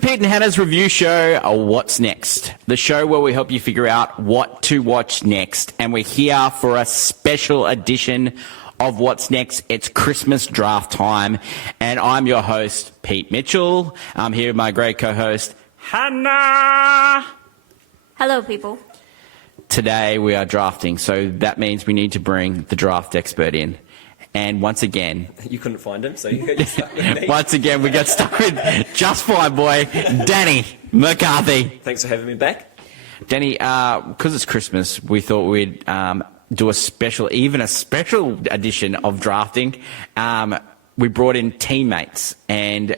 Pete and Hannah's review show, What's Next? The show where we help you figure out what to watch next. And we're here for a special edition of What's Next. It's Christmas draft time. And I'm your host, Pete Mitchell. I'm here with my great co-host, Hannah. Hello, people. Today we are drafting, so that means we need to bring the draft expert in. And once again... You couldn't find him, so you got stuck with me. Once again, we got stuck with just fine boy, Danny McCarthy. Thanks for having me back. Danny, because it's Christmas, we thought we'd do a special edition of drafting. We brought in teammates, and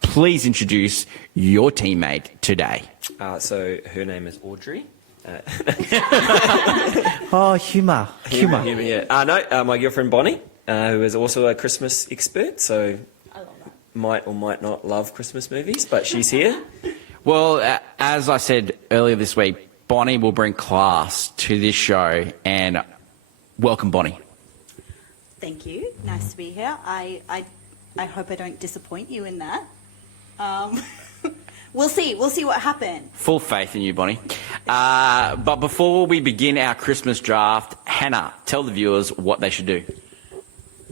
please introduce your teammate today. So her name is Audrey. Humour. No, my girlfriend Bonnie, who is also a Christmas expert, so I love that. might or might not love Christmas movies, but she's here. Well, as I said earlier this week, Bonnie will bring class to this show, and welcome, Bonnie. Thank you. Nice to be here. I hope I don't disappoint you in that. We'll see. We'll see what happens. Full faith in you, Bonnie. But before we begin our Christmas draft, Hannah, tell the viewers what they should do.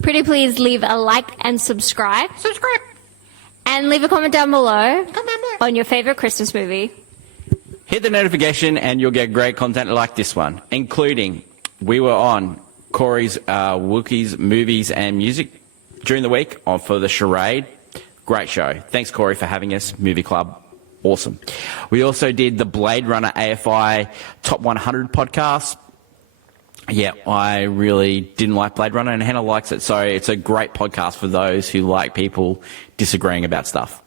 Pretty please leave a like and subscribe. And leave a comment down below on your favourite Christmas movie. Hit the notification and you'll get great content like this one, including we were on Corey's Wookiees Movies and Music during the week for the charade. Great show. Thanks, Corey, for having us. Movie Club. Awesome. We also did the Blade Runner AFI Top 100 podcast. Yeah, I really didn't like Blade Runner, and Hannah likes it, so it's a great podcast for those who like people disagreeing about stuff.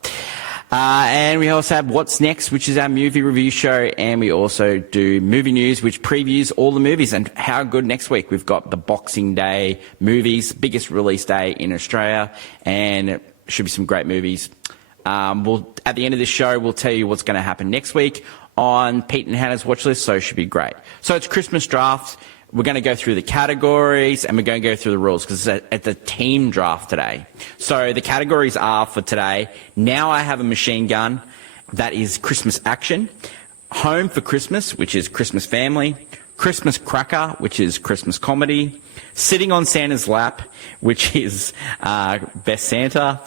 And we also have What's Next, which is our movie review show, and we also do movie news, which previews all the movies and how good next week. We've got the Boxing Day movies, biggest release day in Australia, and should be some great movies. At the end of this show, we'll tell you what's going to happen next week on Pete and Hannah's watch list, so it should be great. So it's Christmas draft. We're going to go through the categories and we're going to go through the rules because it's a team draft today. So the categories are for today: Now I Have a Machine Gun, that is Christmas action; Home for Christmas, which is Christmas family; Christmas Cracker, which is Christmas comedy; Sitting on Santa's Lap, which is Best Santa;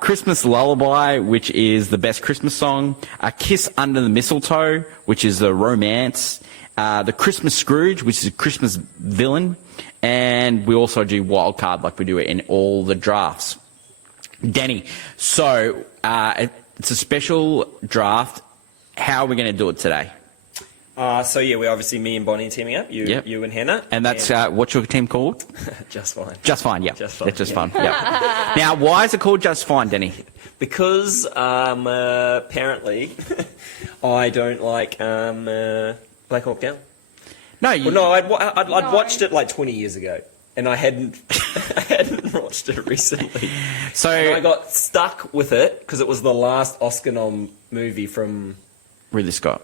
Christmas Lullaby, which is the best Christmas song; A Kiss Under the Mistletoe, which is the romance; the Christmas Scrooge, which is a Christmas villain; and we also do wild card like we do it in all the drafts. Danny, so it's a special draft. How are we going to do it today? So yeah, we're obviously me and Bonnie teaming up. You and Hannah. And that's what's your team called? Just Fine. Just Fine. Yeah, Just Fine. It's Just Fine. Yeah. Now, why is it called Just Fine, Danny? Because apparently I don't like Black Hawk Down. No, I'd watched it like 20 years ago, and I hadn't watched it recently. So and I got stuck with it because it was the last Oscar nom movie from Ridley Scott.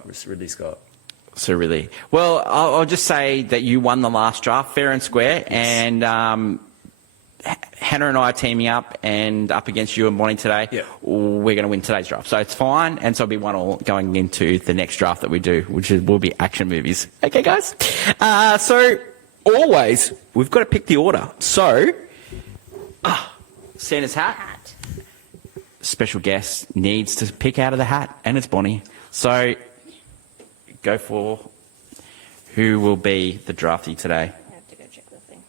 So really, well, I'll just say that you won the last draft, fair and square, and Hannah and I are teaming up and up against you and Bonnie today. Yeah. We're going to win today's draft, so it's fine, and so it'll be 1-1 going into the next draft that we do, which will be action movies. Okay, guys. So always we've got to pick the order. So, Santa's hat. Special guest needs to pick out of the hat, and it's Bonnie. So, go for who will be the draftee today. I have to go check the thing.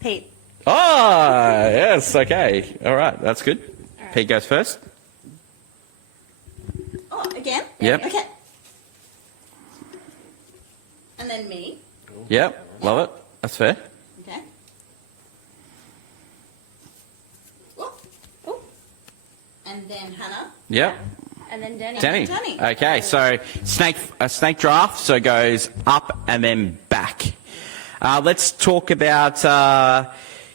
Pete. Yes, okay. All right, that's good. right. Pete goes first. Oh, again? Yep. Okay. And then me. Yep, love it. That's fair. Okay. Oh. Oh. And then Hannah. Yep. And then Danny. Danny. Okay, so snake draft, so it goes up and then back. Let's talk about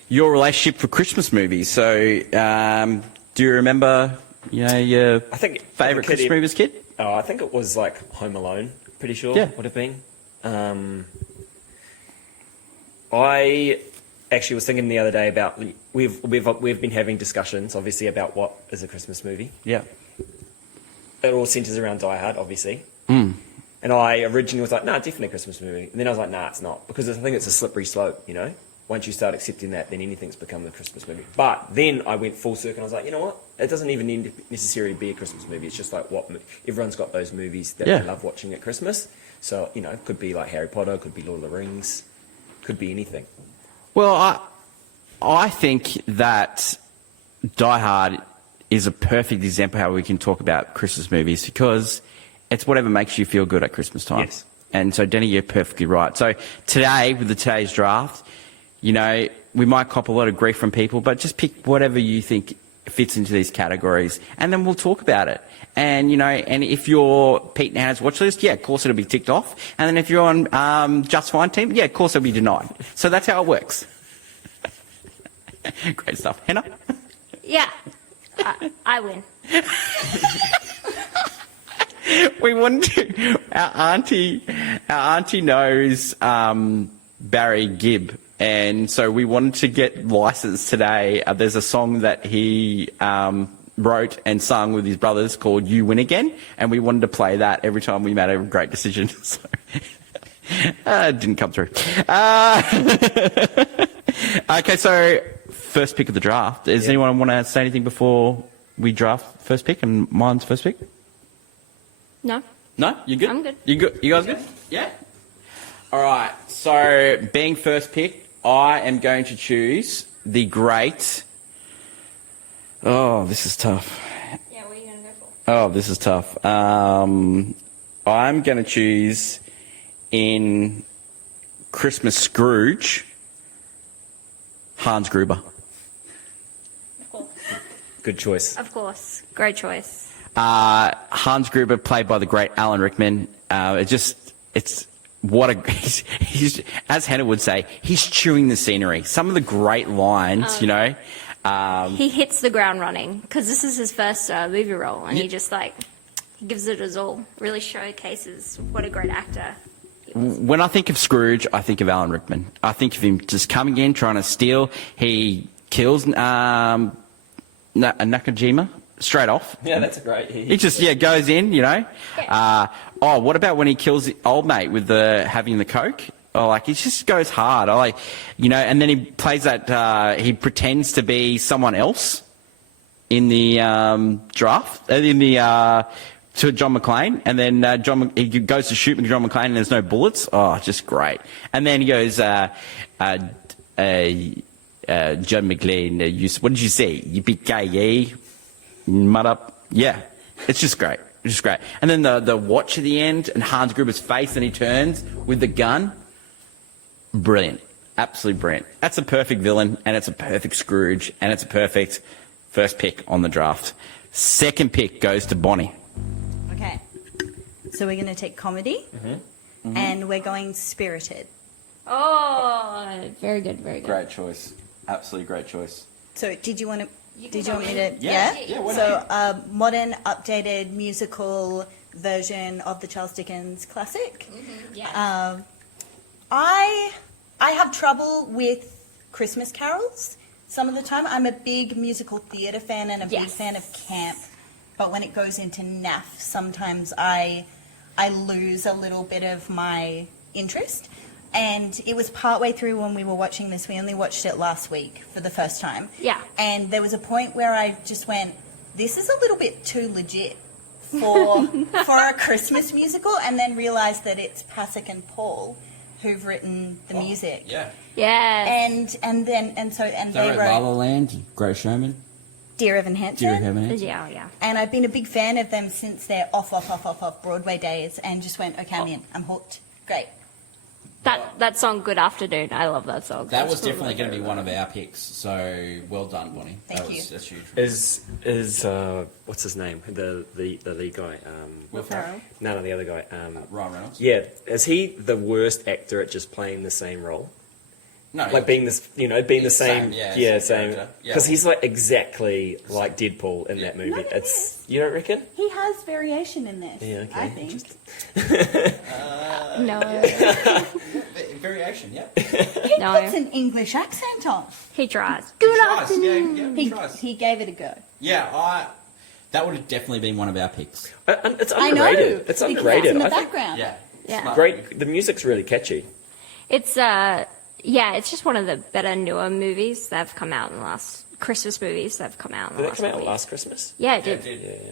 your relationship for Christmas movies. So, do you remember, your favourite Christmas movie as a kid? Oh, I think it was like Home Alone. Pretty sure. Yeah. Would have been. I actually was thinking the other day about we've been having discussions, obviously, about what is a Christmas movie. Yeah. It all centres around Die Hard, obviously. Mm. And I originally was like, nah, definitely a Christmas movie. And then I was like, nah, it's not. Because I think it's a slippery slope, you know? Once you start accepting that, then anything's become a Christmas movie. But then I went full circle and I was like, you know what? It doesn't even need to necessarily be a Christmas movie. It's just like everyone's got those movies that they love watching at Christmas. So, you know, it could be like Harry Potter, could be Lord of the Rings, could be anything. Well, I think that Die Hard is a perfect example how we can talk about Christmas movies because it's whatever makes you feel good at Christmas time. Yes. And so, Denny, you're perfectly right. So today, with today's draft, you know, we might cop a lot of grief from people, but just pick whatever you think fits into these categories, and then we'll talk about it. And, you know, and if you're Pete and Hannah's watch list, yeah, of course it'll be ticked off. And then if you're on Just Fine team, yeah, of course it'll be denied. So that's how it works. Great stuff. Hannah? Yeah. I win. We wanted to, our auntie knows Barry Gibb, and so we wanted to get licensed today. There's a song that he wrote and sung with his brothers called "You Win Again," and we wanted to play that every time we made a great decision. So it didn't come through. Okay, so first pick of the draft. Does anyone want to say anything before we draft first pick? And mine's first pick. No. No, you good? I'm good. You good? You guys good? Yeah. All right. So, being first pick, I am going to choose the great. Oh, this is tough. Yeah, what are you going to go for? Oh, this is tough. I'm going to choose in Christmas Scrooge, Hans Gruber. Of course. Good choice. Of course. Great choice. Hans Gruber, played by the great Alan Rickman. It's what a, he's, as Hannah would say, he's chewing the scenery. Some of the great lines, you know. He hits the ground running because this is his first movie role, and he just he gives it his all. Really showcases what a great actor. When I think of Scrooge, I think of Alan Rickman. I think of him just coming in, trying to steal. He kills Nakajima straight off. Yeah, that's great. He just goes in, you know. What about when he kills the old mate with having the coke? Oh, like he just goes hard. And then he plays that. He pretends to be someone else in the draft to John McClane, and then he goes to shoot John McClane, and there's no bullets. Oh, just great. And then he goes, John McClane, what did you say? Yippee-ki-yay, mud up. Yeah, it's just great. It's just great. And then the watch at the end, and Hans Gruber's face, and he turns with the gun. Brilliant. Absolutely brilliant. That's a perfect villain, and it's a perfect Scrooge, and it's a perfect first pick on the draft. Second pick goes to Bonnie. Okay. So we're going to take comedy, and we're going Spirited. Oh, very good, very good. Great choice. Absolutely great choice. So did you want to? Did you go want me to? Yeah. So modern, updated musical version of the Charles Dickens classic. Yeah. I have trouble with Christmas carols. Some of the time, I'm a big musical theatre fan and a big fan of camp. But when it goes into naff, sometimes I lose a little bit of my interest. And it was partway through when we were watching this. We only watched it last week for the first time. Yeah. And there was a point where I just went, this is a little bit too legit for a Christmas musical, and then realised that it's Pasek and Paul who've written the music. Yeah. Yeah. And they wrote La La Land, Great Showman. Dear Evan Hansen. Dear Evan Hansen. Yeah. And I've been a big fan of them since their off Broadway days, and just went, okay, I'm in. I'm hooked. Great. That song, Good Afternoon. I love that song. That was definitely going to be one of our picks. So well done, Bonnie. Thank you. That's huge. Is what's his name? The lead guy. Will Ferrell. No, the other guy. Ryan Reynolds. Yeah, is he the worst actor at just playing the same role? No, like being this, being the He's same, same same. character. Yeah. Because he's like exactly like Deadpool in that movie. No, he You don't reckon? He has variation in this. Yeah, okay. I think. No. Variation, yeah. He No. puts an English accent on. He tries. He Good tries, afternoon. yeah, He, he tries. he gave it a go. Yeah, that would have definitely been one of our picks. And it's I know. underrated. It's because underrated. in the I think background. Yeah. Yeah. Smart. great. The music's really catchy. It's it's just one of the better newer movies that have come out in the last Christmas movies that have come out in the Did that last come out couple last Christmas? Yeah, it Yeah, did. it did. Yeah.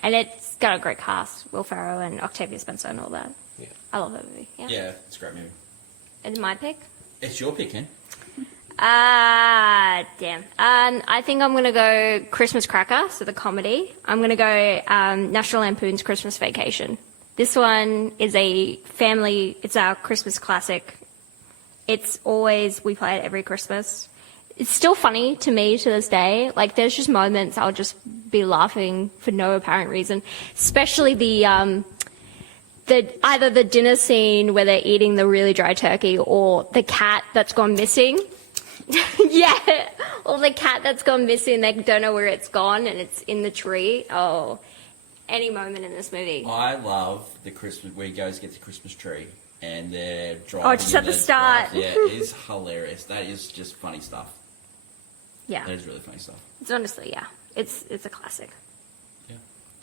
And it's got a great cast. Will Ferrell and Octavia Spencer and all that. Yeah. I love that movie. Yeah. Yeah, it's a great movie. It's my pick. It's your pick, Ken. Damn. I think I'm going to go Christmas Cracker, so the comedy. I'm going to go National Lampoon's Christmas Vacation. This one is it's our Christmas classic. It's always, we play it every Christmas. It's still funny to me to this day. Like, there's just moments I'll just be laughing for no apparent reason. Especially either the dinner scene where they're eating the really dry turkey or the cat that's gone missing. Yeah, or the cat that's gone missing, they don't know where it's gone and it's in the tree. Oh, any moment in this movie. I love the Christmas where he goes to get the Christmas tree and they're driving. Just at the start. Yeah, it is hilarious. That is just funny stuff. Yeah, That is really funny stuff. it's honestly, yeah, it's a classic. Yeah.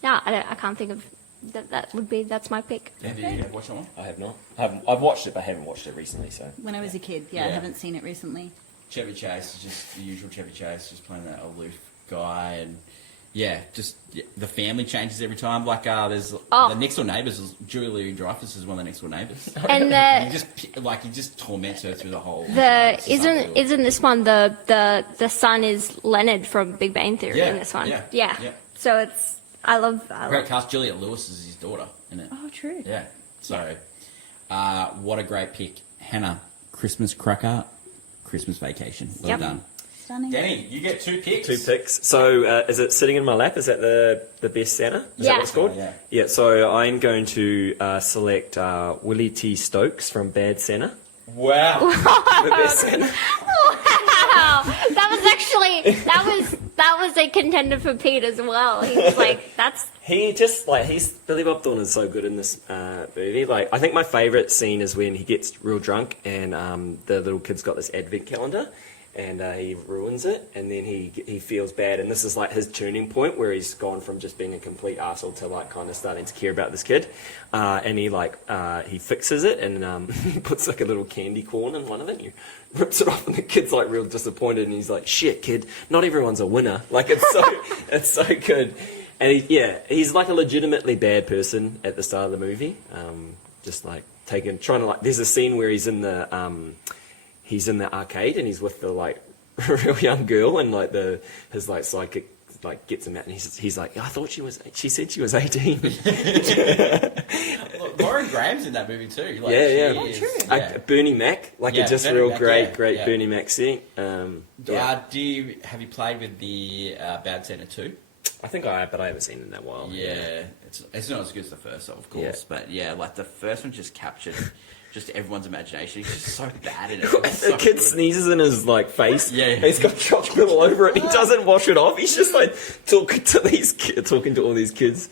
No, I can't think of that's my pick. Have you watched that one? I have not. I've watched it, but I haven't watched it recently. So When I was a kid, I Yeah. haven't seen it recently. Chevy Chase is just the usual Chevy Chase, just playing that aloof guy, and the family changes every time. Like there's the next door neighbours. Julie Dreyfus is one of the next door neighbours. And he just torments her through the whole. isn't this one the son is Leonard from Big Bang Theory Yeah, in this one? yeah. So I love Great cast. Juliette Lewis is his daughter, isn't it? Oh, true. Yeah. So, what a great pick, Hannah. Christmas Cracker, Christmas Vacation. Well Yep. done. Stunning. Danny, you get 2 picks. 2 picks. So is it sitting in my lap? Is that the best Santa? Is Yeah. that what it's called? Yeah. Yeah. So I'm going to select Willie T. Stokes from Bad Santa. Wow. The best Santa. Wow, that was a contender for Pete as well. He was like, that's He's Billy Bob Thornton is so good in this movie. Like, I think my favourite scene is when he gets real drunk and the little kid's got this advent calendar and he ruins it, and then he feels bad, and this is like his turning point where he's gone from just being a complete arsehole to like kind of starting to care about this kid, and he fixes it and he puts like a little candy corn in one of it. And he rips it off, and the kid's like real disappointed, and he's like, "Shit, kid, not everyone's a winner." Like it's so good. And he's like a legitimately bad person at the start of the movie. Just like there's a scene where he's in the arcade and he's with the like real young girl, and like his like psychic like gets him out, and he's like, I thought she said she was 18. Lauren Graham's in that movie too. Like, Yeah. she Oh, is- true. yeah. Bernie Mac, like Yeah, a just Bernie real Mac, great yeah. Bernie Mac scene. Have you played with the Bad Santa 2? I think I have, but I haven't seen it in that while. Yeah, it's not as good as the first, of course, but yeah, like the first one just captured just everyone's imagination. He's just so bad in it. It's The so kid good. sneezes in his like face. Yeah. And he's got chocolate all over it. He doesn't wash it off. He's just like talking to all these kids.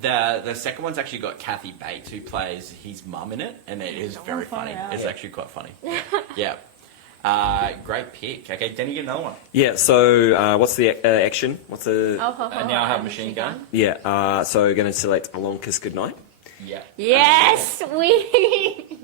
The second one's actually got Kathy Bates, who plays his mum in it, and it is very far funny. out. It's actually quite funny. Yeah. Great pick. Okay, then you get another one. Yeah. So what's the action? What's the? And now I have a machine gun. Yeah. So we're going to select A Long Kiss Goodnight. Yeah. yes, we.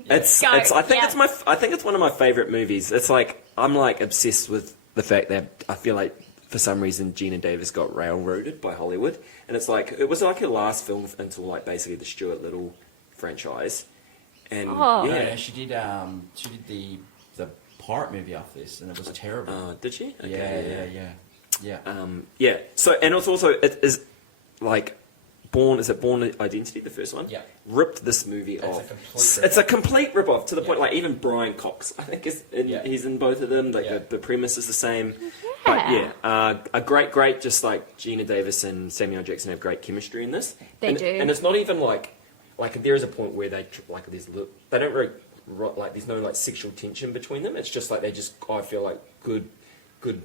It's Go, I think yeah. it's one of my favorite movies. It's like I'm like obsessed with the fact that I feel like for some reason Gina Davis got railroaded by Hollywood, and it was like her last film until like basically the Stuart Little franchise. And Oh. Yeah, she did the pirate movie after this, and it was terrible. Did she? Okay, Yeah. So, and it is like Born Identity, the first one? Yeah. Ripped this movie It's a off. complete It's a complete rip-off to the point, Yeah. like, even Brian Cox, I think, Yeah. he's in both of them. Like, Yeah. the premise is the same. Yeah. But, yeah, a great, just like Gina Davis and Samuel Jackson have great chemistry in this. They and, do. And it's not even like there is a point where they don't like there's no like sexual tension between them. It's just like I feel like good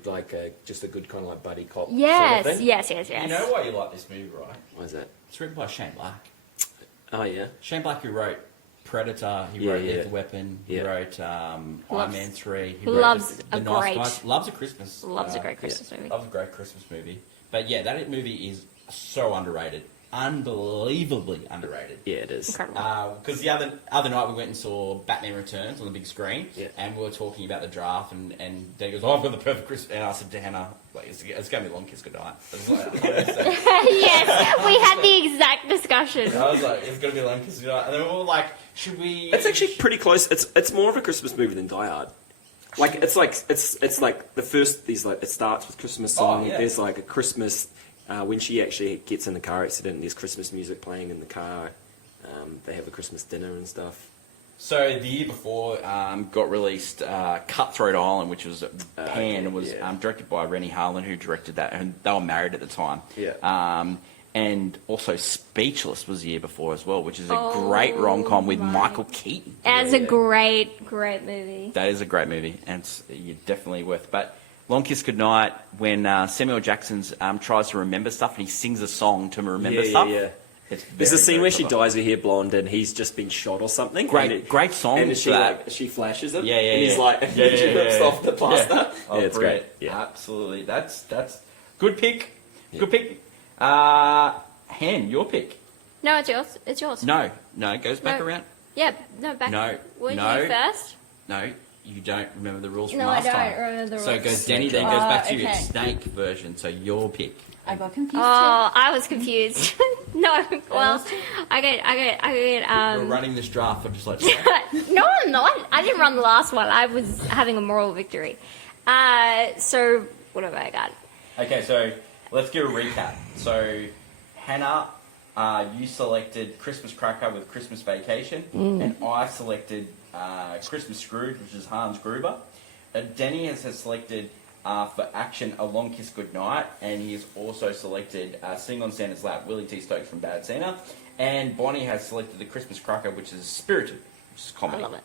like just a good kind of like buddy cop. Yes, sort of thing. yes. You know why you like this movie, right? Why is that? It's written by Shane Black. Oh yeah. Shane Black, who wrote Predator, he Yeah, wrote yeah. Lethal Weapon, he Yeah. wrote Iron Man 3. He Loves wrote a The Nice great- Guys. Loves a Christmas. Loves a great Christmas movie. Loves a great Christmas movie. But yeah, that movie is so underrated. Unbelievably underrated. Yeah, it is. Incredible. Because the other night we went and saw Batman Returns on the big screen, Yeah. and we were talking about the draft, and Dan goes, "Oh, I've got the perfect Christmas," and I said to Hannah, "Like, it's going to be Long Kiss Goodnight." I was like, Yes, we had the exact discussion. I was like, "It's going to be Long Kiss Goodnight," and then we were like, "Should we?" It's actually pretty close. It's more of a Christmas movie than Die Hard. Like it's like the first. These like it starts with Christmas song. yeah. There's like a Christmas when she actually gets in the car accident. There's Christmas music playing in the car. They have a Christmas dinner and stuff. So the year before got released Cutthroat Island, which was Pan, was yeah. directed by Rennie Harlan, who directed that, and they were married at the time. Yeah. And also Speechless was the year before as well, which is a Oh, great rom-com with right. Michael Keaton. As Yeah, a yeah. great movie. That is a great movie, and you're definitely worth. But Long Kiss Goodnight, when Samuel Jackson's tries to remember stuff and he sings a song to remember stuff. Yeah. It's There's a very, scene very where she clever. dyes her hair blonde and he's just been shot or something. Great song And for she that. she flashes him. Yeah, And he's yeah. like, Yeah, she yeah, rips yeah. off the plaster. Yeah. Oh, it's brilliant. great. Yeah. Absolutely. That's good pick. Good pick. Hen, your pick. No, it's yours. It's yours. No, it goes back No. around. Yeah, no, back. No, Were no. you first? No, you don't remember the rules from No, I last don't time. remember the So it rules. goes Denny, then goes back to you. okay. It's snake version. So your pick. I got confused Oh, I was confused. No, well, I get, We're running this draft. I'm just like. no, I'm not. I didn't run the last one. I was having a moral victory. So what have I got? Okay, so let's give a recap. So, Hannah, you selected Christmas Cracker with Christmas Vacation, and I selected Christmas Scrooge, which is Hans Gruber. Denny has selected for action A Long Kiss Goodnight, and he has also selected Sing on Santa's Lap, Willie T. Stokes from Bad Santa. And Bonnie has selected the Christmas Cracker, which is Spirited, which is I comedy. love it.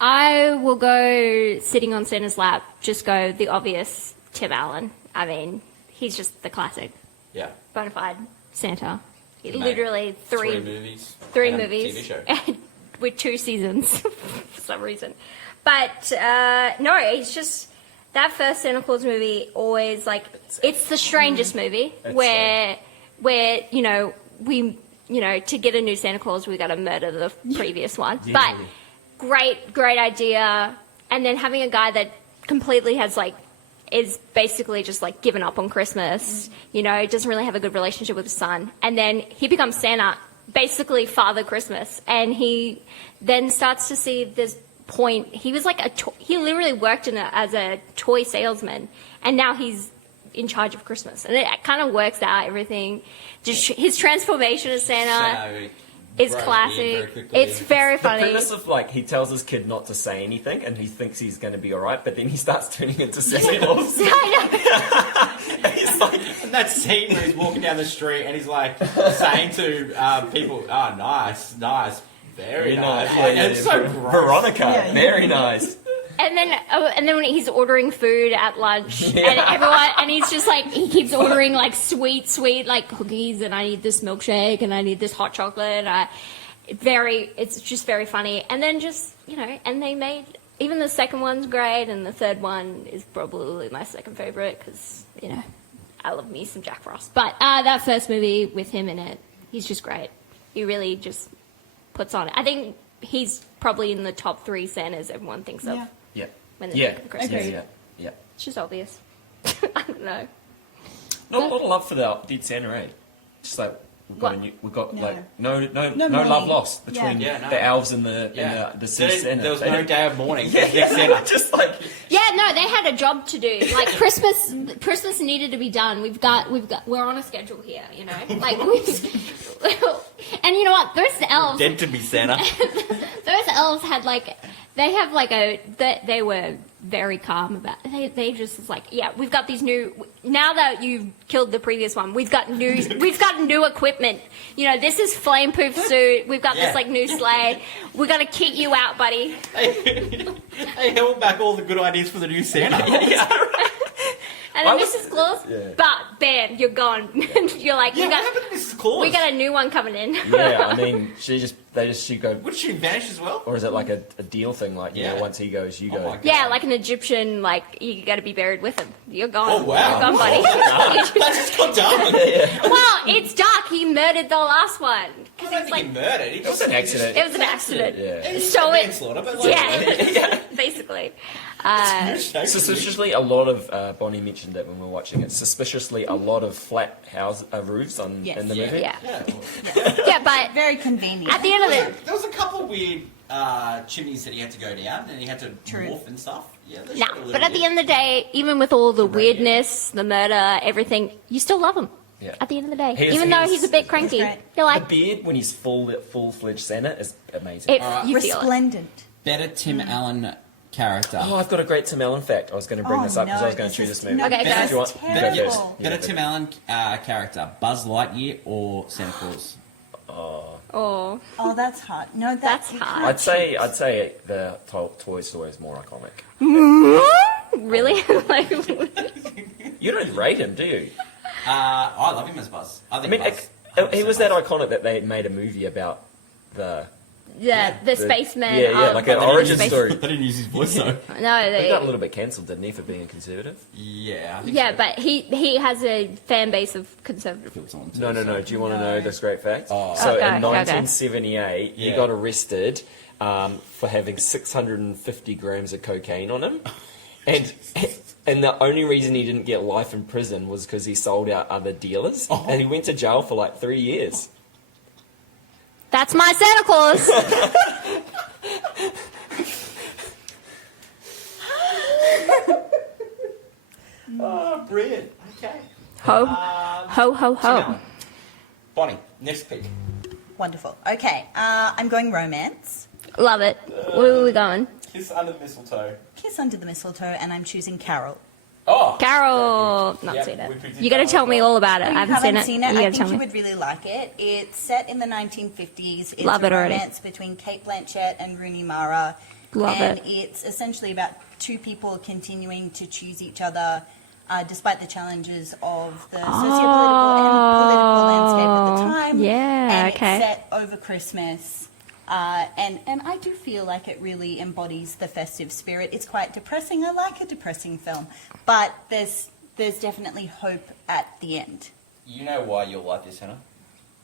I will go Sitting on Santa's Lap. Just go the obvious Tim Allen. I mean, he's just the classic, Yeah. bona fide Santa. Made Literally three movies. three and a movies TV show. with 2 seasons for some reason. But no, it's just that first Santa Claus movie always like it's the strangest movie It's, where we to get a new Santa Claus we got to murder the previous one. But great idea, and then having a guy that completely has like is basically just like given up on Christmas, doesn't really have a good relationship with his son. And then he becomes Santa, basically Father Christmas. And he then starts to see this point. He was like he literally worked as a toy salesman. And now he's in charge of Christmas. And it kind of works out everything. Just his transformation as Santa is classic. It's very The funny. premise of like he tells his kid not to say anything and he thinks he's going to be alright, but then he starts turning into Santa Claus. I know. And he's like, And that scene where he's walking down the street and he's like saying to people, "Oh, nice, very nice." Like, it's so gross. Veronica, very nice. And then when he's ordering food at lunch, and he's just like, he keeps ordering like sweet like cookies, and I need this milkshake, and I need this hot chocolate. It's just very funny. And then and they made, even the second one's great, and the third one is probably my second favorite, because, I love me some Jack Frost. But that first movie with him in it, he's just great. He really just puts on it. I think he's probably in the top 3 Santas everyone thinks of. Yeah. Yeah. When they Yeah. think of Christmas. Agreed. Yeah. It's just obvious. I don't know. Not a lot of love for the Dead Santa, eh? Just like we've got No. like no No love mourning. lost between Yeah, no. the elves and the So Santa. there was They no didn't- day of mourning. Yeah, Next Santa. just like Yeah, no, they had a job to do. Like Christmas needed to be done. We're on a schedule here, Like and you know what? Those elves Dead to be Santa. those elves had like They have like they were very calm about it. They just was like, yeah, we've got these now that you've killed the previous one, we've got new equipment. You know, this is flame-proof suit. We've got this like new sleigh. We're going to kick you out, buddy. They held back all the good ideas for the new Santa. And then Mrs. Claus, but bam, you're gone. You're like, Yeah, what happened to Mrs. Claus? we got a new one coming in. Yeah, I mean, she go, Would she vanish as well? or is it like a deal thing? Like, you know, Yeah. once he goes, you Oh go. my God. Yeah, like an Egyptian, like you got to be buried with him. You're gone. Oh, wow. You're gone, buddy. That's just got done. Well, it's dark. He murdered the last one. I 'Cause don't it's think he murdered. It was an accident. It was an accident. Yeah. So it, manslaughter, but like, yeah, basically. Suspiciously, a lot of Bonnie mentioned it when we were watching it. Suspiciously, a lot of flat roofs in the movie. Yeah. Yeah. Yeah, but Very convenient. at the end of it, There was a couple weird chimneys that he had to go down, and he had to True. morph and stuff. Yeah, they nah. showed a little But at the bit. end of the day, even with all the weirdness, the murder, everything, you still love him. Yeah. At the end of the day, He is- even he though is- he's a bit cranky, That's right. you're The like, beard when he's full-fledged Santa is amazing. you feel it. Resplendent. Better Tim Allen character. Oh, I've got a great Tim Allen fact. I was going to bring Oh, this up because no, I was going this to chew is- this movie. no, Okay, this guys. is You want- you go terrible. first. Better Yeah, Tim Allen character, Buzz Lightyear or Santa Claus? Oh, Oh, that's hard. No, That's you hard. can't I'd say the Toy Story is more iconic. really? Like, You don't rate him, do you? I love him as Buzz. I I think mean, Buzz. he was that iconic that they made a movie about the. the spaceman. yeah, like an origin story. They didn't use his voice though. No, He got a little bit cancelled, didn't he, for being a conservative? Yeah. I think yeah, so. but he has a fan base of conservative. Feels on too, No. so- Do you want to know this great fact? Oh. So Okay, in okay. 1978, he Yeah. got arrested for having 650 grams of cocaine on him, and the only reason he didn't get life in prison was because he sold out other dealers, and he went to jail for like 3 years. That's my Santa Claus. Oh, brilliant. Okay. Ho, ho, ho, ho. Bonnie, next pick. Wonderful. Okay, I'm going romance. Love it. Where are we going? Kiss under the mistletoe. Kiss under the mistletoe, and I'm choosing Carol. Oh. Carol, not Yeah, seen it. we picked You got to Carol tell as me well. all about it. I haven't seen it. You I got to tell think you me. would really like it. It's set in the 1950s. It's Love a it already. romance between Kate Blanchett and Rooney Mara. Love and it. it's essentially about two people continuing to choose each other despite the challenges of the socio-political and political landscape at the time. yeah, and okay. it's set over Christmas. And I do feel like it really embodies the festive spirit. It's quite depressing. I like a depressing film, but there's definitely hope at the end. You know why you'll like this, Hannah?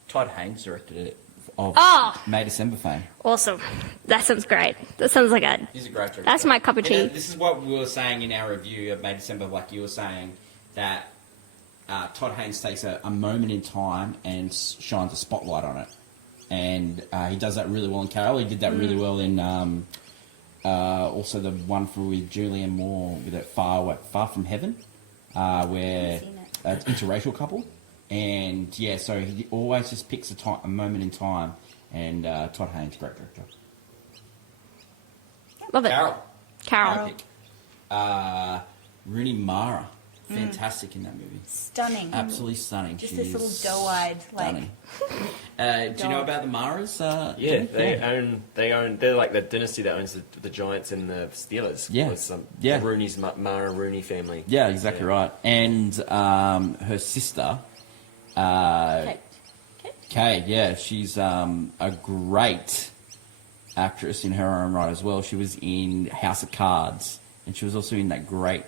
Todd Haynes directed it of Oh. May December fame. Awesome. That sounds great. That sounds like a. He's a great director. That's my cup of tea. This is what we were saying in our review of May December. Like you were saying that Todd Haynes takes a moment in time and shines a spotlight on it, and he does that really well in Carol. He did that really well in also the one with Julianne Moore with that Far From Heaven, where seen it. it's interracial couple. And yeah, so he always just picks a moment in time, and Todd Haynes, great director. Love it. Carol. Carol. Pick. Rooney Mara, fantastic in that movie. Stunning. Absolutely stunning. Just She this little is doe-eyed, like- stunning. Do you know about the Maras? Yeah, Jenny? they're like the dynasty that owns the Giants and the Steelers. Yeah. With some, Yeah. the Rooney's Mara Rooney family. Yeah, exactly right. And her sister, Kate. Kay, yeah, she's a great actress in her own right as well. She was in House of Cards, and she was also in that great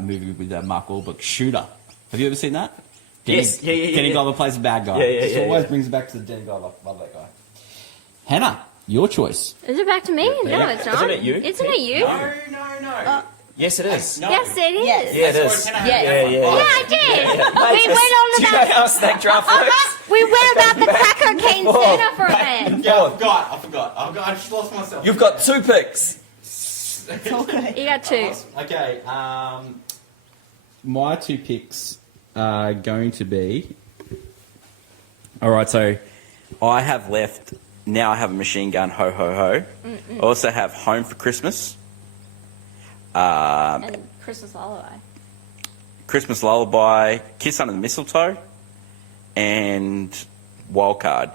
movie with Mark Wahlberg, Shooter. Have you ever seen that? Yes, yeah. Danny Glover plays a bad guy. Yeah, It always yeah. brings back to the Danny Glover. Love that guy. Hannah, your choice. Is it back to me? No, Yeah. it's not. Isn't it you? Isn't it you? No. Yes, it is. No. Yes, it is. Yes. Yeah, it Sorry, is. can I Yes. have Yeah, that one? Yeah, I did. We went Do on you know about. how a snake draft works? We went about the cracker cane Santa for a bit. Yeah, I forgot. I just lost myself. You've got 2 picks. It's all good. You got 2. Okay, my 2 picks are going to be... Alright, so I have left Now I Have a Machine Gun, Ho Ho Ho. I also have Home for Christmas. And Christmas Lullaby. Christmas Lullaby, Kiss Under the Mistletoe, and Wildcard.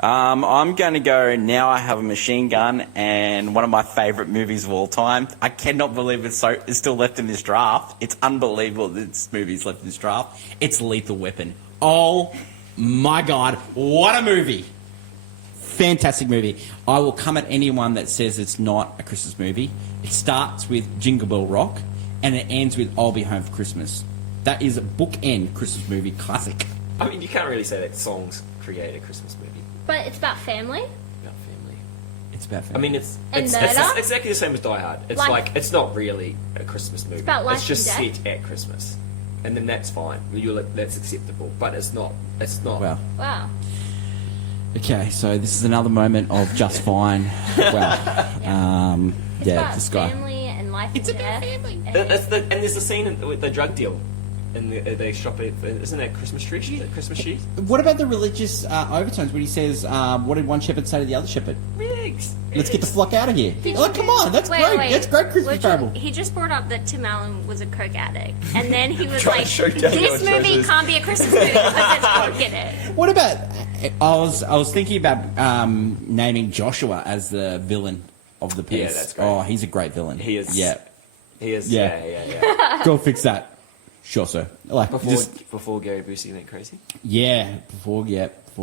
I'm going to go Now I Have a Machine Gun, and one of my favourite movies of all time. I cannot believe it's still left in this draft. It's unbelievable that this movie's left in this draft. It's Lethal Weapon. Oh my God, what a movie! Fantastic movie. I will come at anyone that says it's not a Christmas movie. It starts with Jingle Bell Rock, and it ends with I'll Be Home for Christmas. That is a bookend Christmas movie classic. I mean, you can't really say that songs create a Christmas movie. But it's about family. About family. It's about I family. mean, it's murder? exactly the same as Die Hard. It's Life. like it's not really a Christmas movie. about life It's just and set at Christmas, and then that's fine. That's acceptable. But it's not. It's not. Wow. Wow. Okay, so this is another moment of just fine. Wow. It's about this guy. family and life and death. And And there's a scene with the drug deal, and they shop it. Isn't that Christmas tree? Christmas tree? What about the religious overtones when he says, what did one shepherd say to the other shepherd? Eggs. Let's get the flock out of here. Did Like, you- come on, that's wait, great. wait. That's great Christmas parable. He just brought up that Tim Allen was a coke addict, and then he was Trying like, to shoot down "This your movie choices." can't be a Christmas movie because it's coke in it." What about? I was thinking about naming Joshua as the villain of the piece. Yeah, that's great. Oh, he's a great villain. He is. Yeah. He is. Yeah. Yeah. Go fix that. Sure, sir. Like Before Gary Busey went crazy. before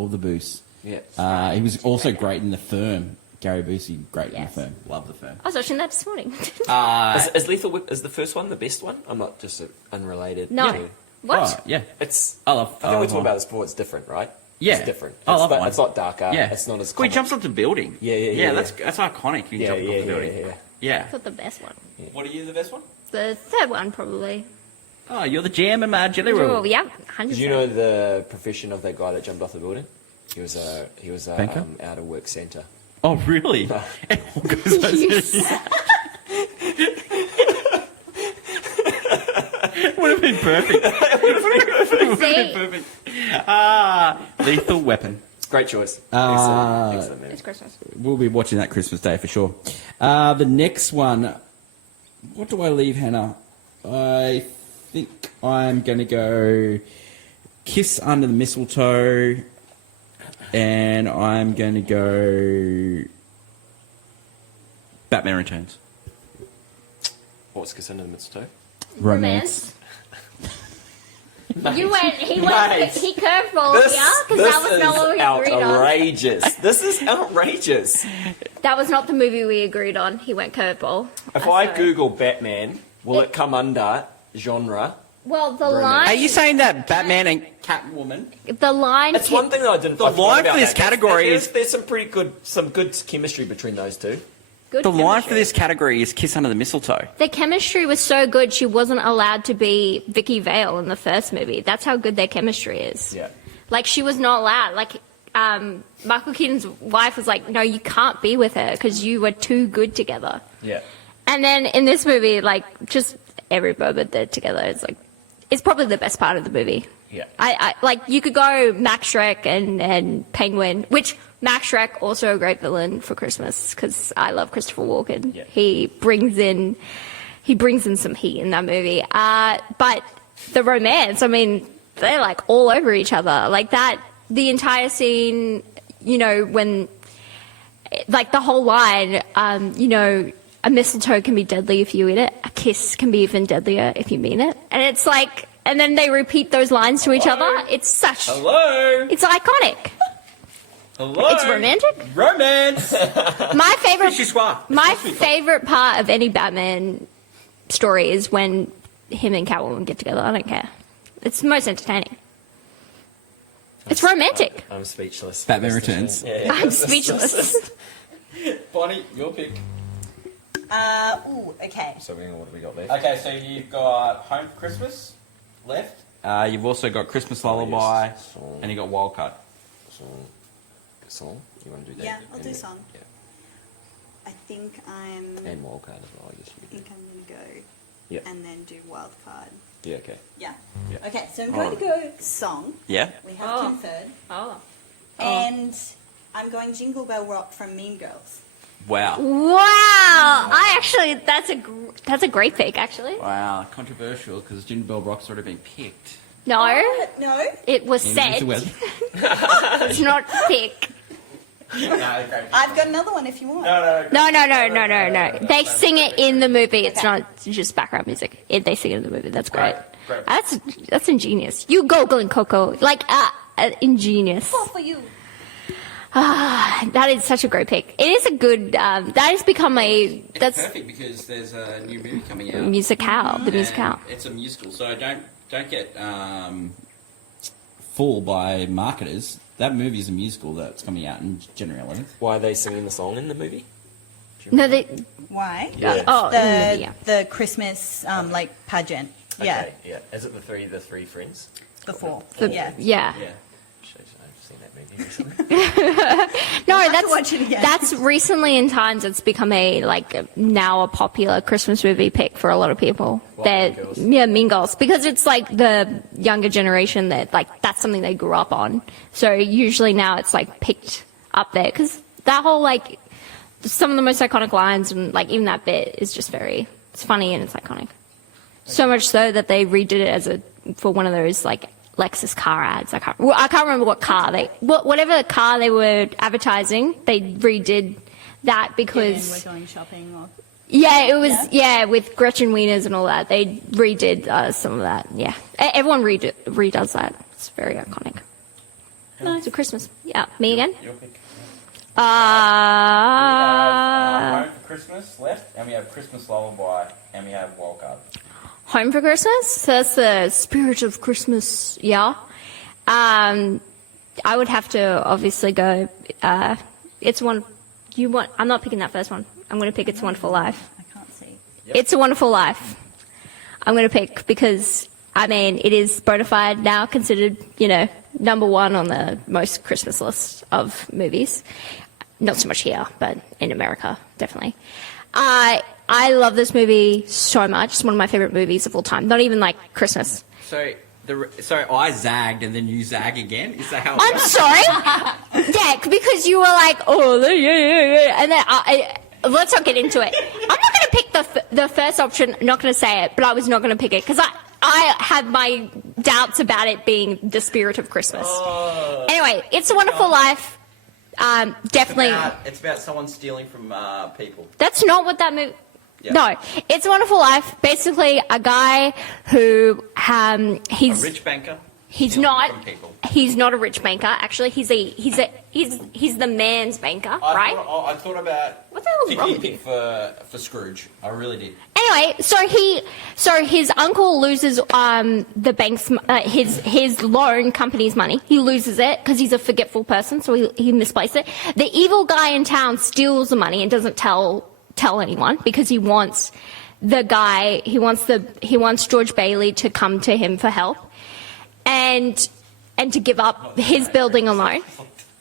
the boost. Yeah. He was also great in The Firm. Gary Busey, great Yes. in The Firm. Love The Firm. I was watching that this morning. Is Lethal Whip is the first one the best one? I'm not just unrelated. No. to- What? Oh, yeah. It's. I love. I think we're talking about this before. It's different, right? Yeah. It's different. I love it's, it. it's not darker. Yeah. It's not as. Well, he common. jumps off the building. Yeah. That's iconic. He jumps off the building. Yeah. That's the best one. What are you, the best one? The third one, probably. Oh, you're the jam and my jelly roll. Oh, yeah, 100%. Did you know the profession of that guy that jumped off the building? He was a Banker? out of work Santa. Oh, really? It all goes would have been perfect. See? Perfect. Lethal Weapon. Great choice. Excellent man. It's Christmas. We'll be watching that Christmas Day for sure. The next one. What do I leave, Hannah? I think I'm going to go Kiss Under the Mistletoe. And I'm going to go Batman Returns. What's Kiss Under the Mistletoe? Romance. He Mate. curveballed here because that was not what we agreed on. outrageous. This is outrageous. That was not the movie we agreed on. He went curveball. If I'm I sorry. Google Batman, will it come under genre? Well, the Romance. line. Are you saying that Batman and Catwoman? The line. It's one thing that I didn't. The I forgot line about for this that. category There's- is- there's some pretty good, chemistry between those two. Good The line for chemistry. this category is Kiss Under the Mistletoe. The chemistry was so good, she wasn't allowed to be Vicky Vale in the first movie. That's how good their chemistry is. Yeah. Like, she was not allowed. Like, Michael Keaton's wife was like, no, you can't be with her because you were too good together. Yeah. And then in this movie, like, just every moment they're together is like, it's probably the best part of the movie. Yeah. I like, you could go Max Shrek and Penguin, which Max Shrek, also a great villain for Christmas because I love Christopher Walken. Yeah. He brings in some heat in that movie. But the romance, I mean, they're like all over each other. Like that, the entire scene, you know, when, like the whole line, you know, a mistletoe can be deadly if you eat it. A kiss can be even deadlier if you mean it. And it's like, and then they repeat those lines to each other. It's such, Hello. it's iconic. Hello. It's romantic. Romance. My favorite, Vichyssoise. my favorite part of any Batman story is when him and Catwoman get together. I don't care. It's most entertaining. It's romantic. I'm speechless. Batman Returns. Yeah. I'm speechless. Bonnie, your pick. Okay. So what have we got left? Okay, so you've got Home for Christmas left. You've also got Christmas Lullaby, yes. Song. and you got Wildcard. Song. You want to do that? Yeah, I'll do And- song. Yeah. I think I'm And wildcard as well. I guess you could do. going to go Yeah. and then do wild card. Yeah. Okay. Yeah. Yeah. Okay, so I'm going to go song. Yeah. We have Oh. Tim third. Oh. And I'm going Jingle Bell Rock from Mean Girls. Wow. Wow. That's a great pick, actually. Wow, controversial because Jingle Bell Rock's already been picked. No, No? it was said. It's not pick. I've got another one if you want. No. They sing it in the movie. It's not just background music. They sing it in the movie. That's great. Great. That's ingenious. You go, Glen Coco. Like, ingenious. All for you. That is such a great pick. It is a good. That has become It's perfect because there's a new movie coming out. musicale. The musicale. It's a musical, so don't get fooled by marketers. That movie is a musical that's coming out in January 11th. Why are they singing the song in the movie? No, they. Why? Yeah. Oh, in the movie, yeah. The Christmas like pageant. Yeah, Okay, yeah. Is it the three friends? the four. Yeah. Yeah. I've seen that movie recently. No, have to watch it again. that's recently in times it's become now a popular Christmas movie pick for a lot of people. What, That Mean Girls? yeah, Mean Girls, because it's like the younger generation that that's something they grew up on. So usually now it's like picked up there because that whole some of the most iconic lines and even that bit is just it's funny and it's iconic. So much so that they redid it for one of those Lexus car ads. I can't remember what car whatever car they were advertising, they redid that because we're going shopping. Or... it was with Gretchen Wieners and all that. They redid some of that. Yeah, everyone redoes that. It's very iconic. No, it's a Christmas. Yeah, me again. Your pick. Uh, Home for Christmas left, and we have Christmas Lullaby, and we have Wildcard. Home for Christmas. So that's the spirit of Christmas. Yeah. I would have to obviously go. It's one. You want? I'm not picking that first one. I'm going to pick It's a Wonderful Life. I can't see. It's a Wonderful Life. I'm going to pick because it is bona fide now, considered number one on the most Christmas list of movies. Not so much here, but in America, definitely. I love this movie so much. It's one of my favorite movies of all time. Not even Christmas. So I zagged and then you zag again. Is that how? I'm sorry. Yeah, because you were yeah, and then let's not get into it. I'm not going to pick the first option. I'm not going to say it, but I was not going to pick it because I had my doubts about it being the spirit of Christmas. Anyway, It's a Wonderful Life. Definitely. It's about someone stealing from people. That's not what that movie. Yeah. No, It's a Wonderful Life. Basically, a guy who he's A rich banker. he's stealing not from people. he's not a rich banker. Actually, he's the man's banker, right? I thought about What the hell's wrong with picking you? for Scrooge. I really did. Anyway, so his uncle loses the bank's his loan company's money. He loses it because he's a forgetful person, so he misplaced it. The evil guy in town steals the money and doesn't tell anyone because he wants George Bailey to come to him for help and to give up his building alone.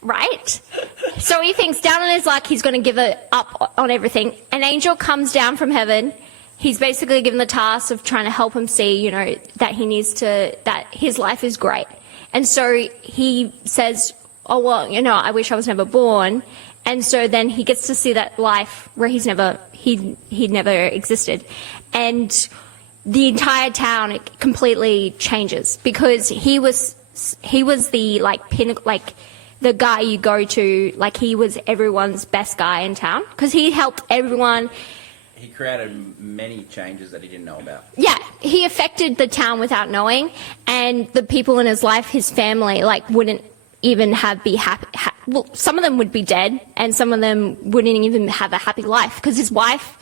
Right? So he thinks down on his luck he's going to give it up on everything. An angel comes down from heaven. He's basically given the task of trying to help him see, that that his life is great. And so he says, oh, well, I wish I was never born. And so then he gets to see that life where he'd never existed. And the entire town completely changes because he was the pinnacle, the guy you go to, he was everyone's best guy in town because he helped everyone. He created many changes that he didn't know about. Yeah, he affected the town without knowing, and the people in his life, his family, wouldn't even be happy. Well, some of them would be dead, and some of them wouldn't even have a happy life because his wife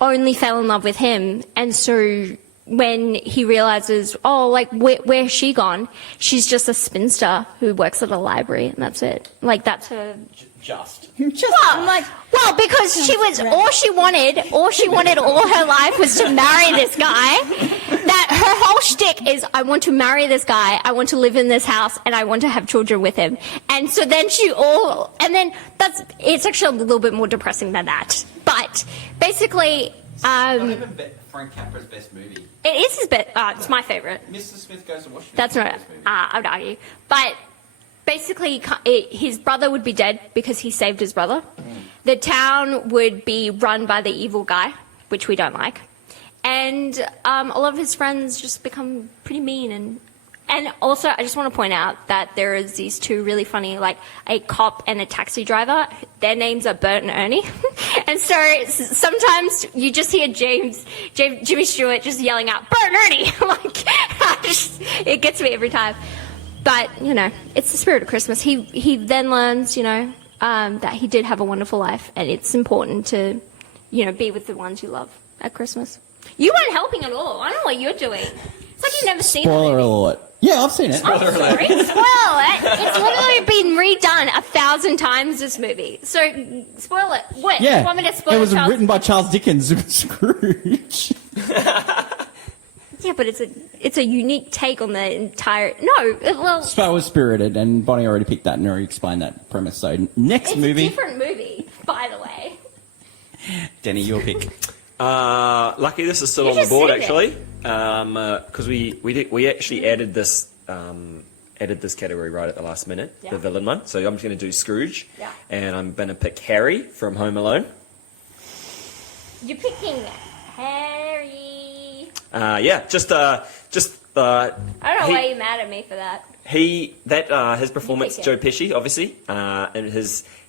only fell in love with him, and so when he realizes, where's she gone? She's just a spinster who works at a library, and that's it. That's her. Just. Well, because all she wanted all her life was to marry this guy. That her whole shtick is, I want to marry this guy, I want to live in this house, and I want to have children with him. And so then it's actually a little bit more depressing than that. But basically, Not even Frank Capra's best movie. it is his best. It's my favorite. Mr. Smith Goes to Washington. That's not. Best movie. I would argue, but basically, his brother would be dead because he saved his brother. The town would be run by the evil guy, which we don't like. And a lot of his friends just become pretty mean. And also, I just want to point out that there is these two really funny, like a cop and a taxi driver. Their names are Bert and Ernie. And so sometimes you just hear Jimmy Stewart just yelling out, Bert and Ernie! Like, it gets me every time. But, you know, it's the spirit of Christmas. He then learns, you know, that he did have a wonderful life. And it's important to, you know, be with the ones you love at Christmas. You weren't helping at all. I don't know what you're doing. It's like you've never seen it. Spoiler alert. Yeah, I've seen it. I'm sorry. Spoil it. It's literally been redone 1,000 times, this movie. So, spoil it. What? Yeah, You want me to spoil it was Charles? written by Charles Dickens. Scrooge. Yeah, but it's a unique take on the entire... No, well... Spell was spirited, and Bonnie already picked that and already explained that premise. So, next It's movie. a different movie, by the way. Denny, your pick. Lucky this is still You on the just board said it. actually, because we actually added this category right at the last minute, Yeah. the villain one. So I'm just going to do Scrooge, Yeah. and I'm going to pick Harry from Home Alone. You're picking Harry. Yeah, just I don't know he- why you're mad at me for that. his performance, pick Joe it. Pesci, obviously, and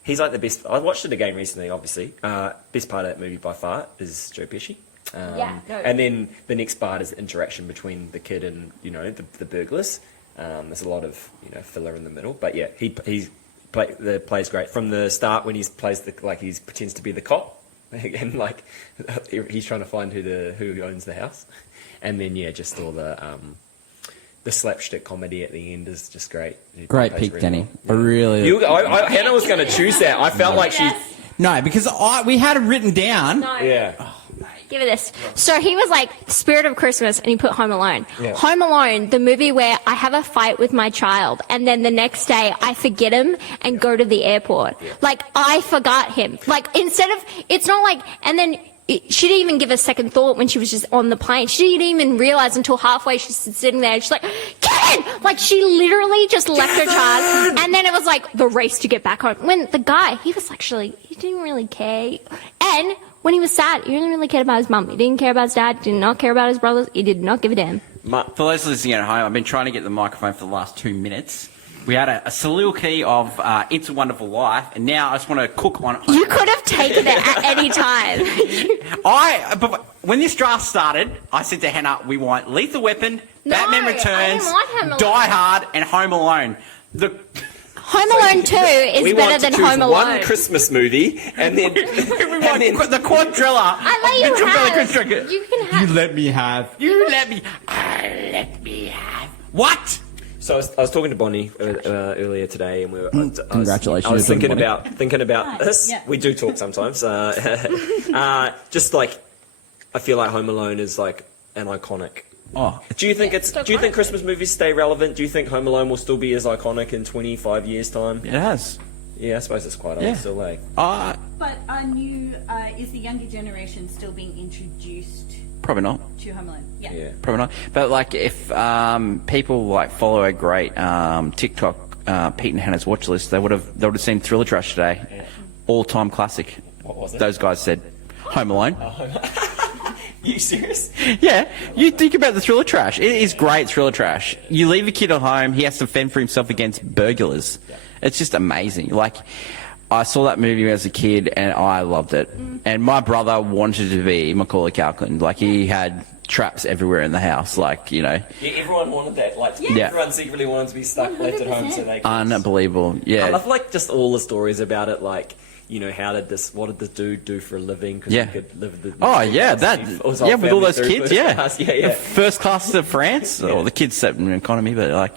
he's like the best. I watched it again recently, obviously. Best part of that movie by far is Joe Pesci. Yeah, no. And then the next part is the interaction between the kid and the burglars. There's a lot of filler in the middle, but yeah, he plays great from the start when he pretends to be the cop, and like he's trying to find who owns the house, and then just all the slapstick comedy at the end is just great. He Great plays pick, really Denny. well. I really. Hannah was going to choose that. I felt like she. Yes. No, because we had it written down. No. Yeah. Give it this. So he was like, Spirit of Christmas, and he put Home Alone. Yeah. Home Alone, the movie where I have a fight with my child, and then the next day I forget him and go to the airport. Like, I forgot him. Like, it's not like, and then she didn't even give a second thought when she was just on the plane. She didn't even realize until halfway she's sitting there. She's like, Kevin! Like, she literally just left her child. And then it was like the race to get back home. When the guy, he was actually, he didn't really care. And when he was sad, he didn't really care about his mum. He didn't care about his dad. Did not care about his brothers. He did not give a damn. For those listening at home, I've been trying to get the microphone for the last 2 minutes. We had a soliloquy of It's a Wonderful Life, and now I just want to cook on it. You could have taken it at any time. But when this draft started, I said to Hannah, we want Lethal Weapon, No, Batman I Returns, didn't like Home Alone. Die Hard, and Home Alone. Home Alone 2 is We better want to than choose Home Alone. one Christmas movie, and then the Quadrilla. I let you have. You can have. let me have. Let me have. What? So I was talking to Bonnie earlier today, and we were. Congratulations, I was you're thinking talking about this. yeah. We do talk sometimes. Just like I feel like Home Alone is like an iconic. Oh, Do you think it's do you think iconic. Christmas movies stay relevant? Do you think Home Alone will still be as iconic in 25 years' time? it has. Yeah, I suppose it's quite Yeah. old still. Like, But is the younger generation still being introduced Probably not. to Home Alone? yeah. Probably not. But like, if people like follow a great TikTok Pete and Hannah's watch list, they would have seen Thriller Trash today. All-time classic. What was it? Those guys said Home Alone. You serious? Yeah, you think about the Thriller Trash. It is great Thriller Trash. You leave a kid at home, he has to fend for himself against burglars. It's just amazing. Like, I saw that movie when I was a kid and I loved it. And my brother wanted to be Macaulay Culkin. Like, he had traps everywhere in the house. Like, Yeah, everyone wanted that. Like, Yeah. everyone secretly wanted to be stuck left at home so they could. unbelievable. I Yeah. love like just all the stories about it. Like, what did this dude do for a living? 'Cause Yeah. he could live the Oh yeah, his with whole all family those through kids, first yeah. class. The yeah. first class to France, or the kids set in economy, but like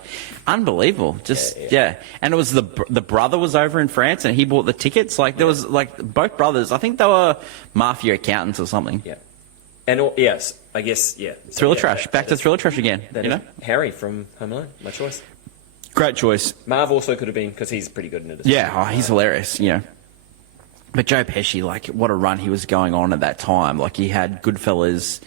unbelievable. Just yeah. And it was the brother was over in France and he bought the tickets. Like there was like both brothers. I think they were mafia accountants or something. Yeah. And yes, I guess yeah. So, Thriller yeah, Trash. that- Back to that is- Thriller Trash again. that You is know, Harry from Home Alone. My choice. great choice. Marv also could have been because he's pretty good in it. As Yeah, oh, he's hilarious. You know. But Joe Pesci, like, what a run he was going on at that time. Like, he had Goodfellas,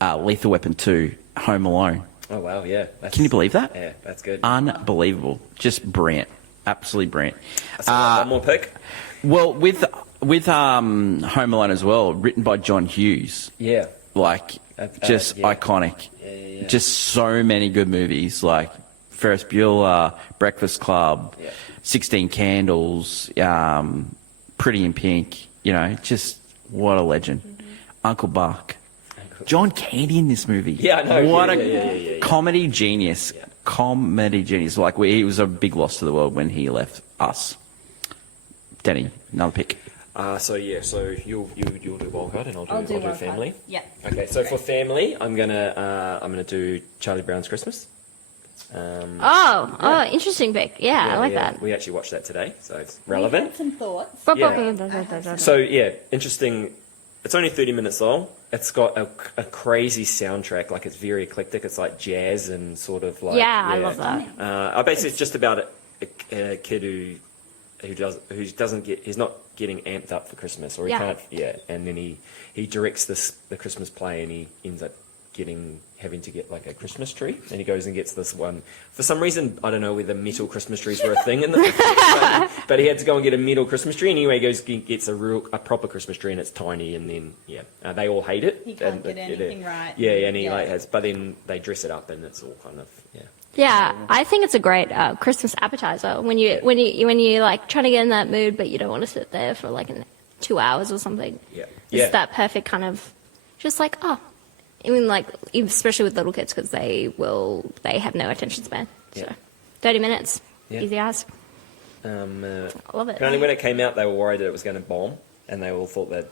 Lethal Weapon 2, Home Alone. well. Oh wow, yeah. That's, Can you believe that? Yeah, that's good. Unbelievable. Just brilliant. Absolutely brilliant. So one more pick. Well, with Home Alone as well, written by John Hughes, Yeah. like just yeah. iconic. Yeah. Just so many good movies, like Ferris Bueller, Breakfast Club, Yeah. 16 Candles, Pretty in Pink. You know, just what a legend. Uncle Buck. John Candy in this movie. Yeah, I know. What Yeah, a yeah. comedy genius. Yeah. Comedy genius. Like, he was a big loss to the world when he left us. Danny, another pick. So you'll do wild card and I'll do wild card. family. Yeah. Okay, so for family, I'm gonna do Charlie Brown's Christmas. Interesting pick. Yeah, I like that. We actually watched that today, so it's We relevant. had some thoughts. So yeah, interesting. It's only 30 minutes long. It's got a crazy soundtrack. Like, it's very eclectic. It's like jazz and sort of like I love that. I basically it's just about a kid he's not getting amped up for Christmas, or he Yeah. can't and then he directs the Christmas play, and he ends up having to get like a Christmas tree, and he goes and gets this one. For some reason, I don't know whether metal Christmas trees were a thing in the 50s, but he had to go and get a metal Christmas tree, and anyway, he goes and gets a proper Christmas tree, and it's tiny, and then they all hate it. He can't And get anything right. Yeah, and he but then they dress it up, and it's all kind of Yeah, I think it's a great Christmas appetizer when you like trying to get in that mood, but you don't want to sit there for like 2 hours or something. Yeah. It's that perfect kind of, just like I mean, like, especially with little kids, because they have no attention span. Yeah. So 30 minutes, Yeah. easy as. I love it. Apparently, when it came out, they were worried that it was going to bomb, and they all thought that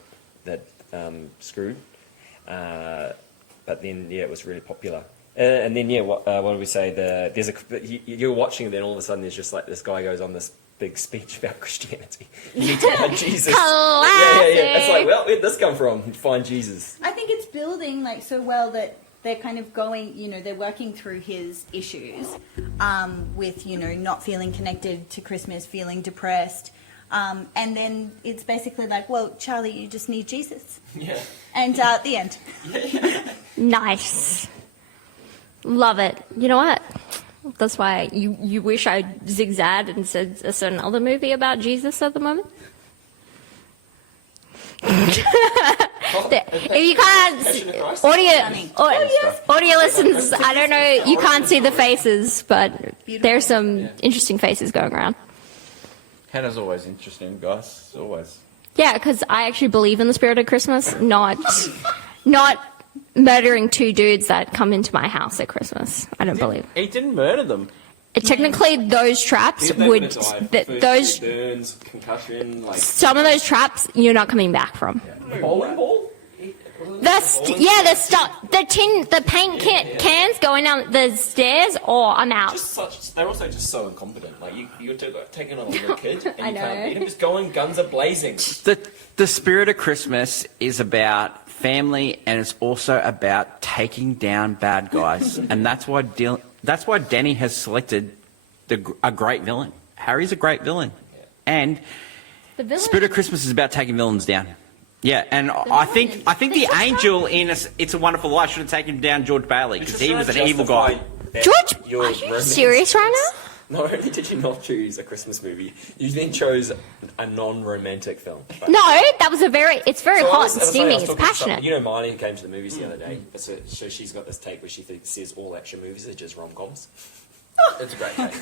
screwed. But then, it was really popular. And then, what do we say? You're watching, and then all of a sudden, there's just like this guy goes on this big speech about Christianity. You need to find Jesus. Classic. Yeah. It's like, well, where'd this come from? Find Jesus. I think it's building like so well that they're kind of going, they're working through his issues with, not feeling connected to Christmas, feeling depressed. And then it's basically like, well, Charlie, you just need Jesus. Yeah. And the end. Nice. Love it. You know what? That's why you wish I zigzagged and said a certain other movie about Jesus at the moment. If you can't audio listeners, I don't know, you can't see the faces, but there's some interesting faces going around. Hannah's always interesting, guys. Always. Yeah, because I actually believe in the spirit of Christmas, not murdering two dudes that come into my house at Christmas. I don't believe. He didn't murder them. Technically, those traps would burns, concussion, like some of those traps you're not coming back from. bowling ball. The paint cans going down the stairs, or I'm out. They're also just so incompetent. Like you're taking on a little kid, and I you can't know. beat him. Just going, guns are blazing. The spirit of Christmas is about family, and it's also about taking down bad guys, and that's why Danny has selected a great villain. Harry's a great villain, and The villain. Spirit of Christmas is about taking villains down. Yeah, and I think the angel in It's a Wonderful Life should have taken down George Bailey, because he was an evil guy. George, are you serious right now? Not only did you not choose a Christmas movie, you then chose a non-romantic film. No, that was it's very hot and steamy. It's passionate. You know, Marnie, who came to the movies the other day, so she's got this take where she says all action movies are just rom-coms. It's a great take.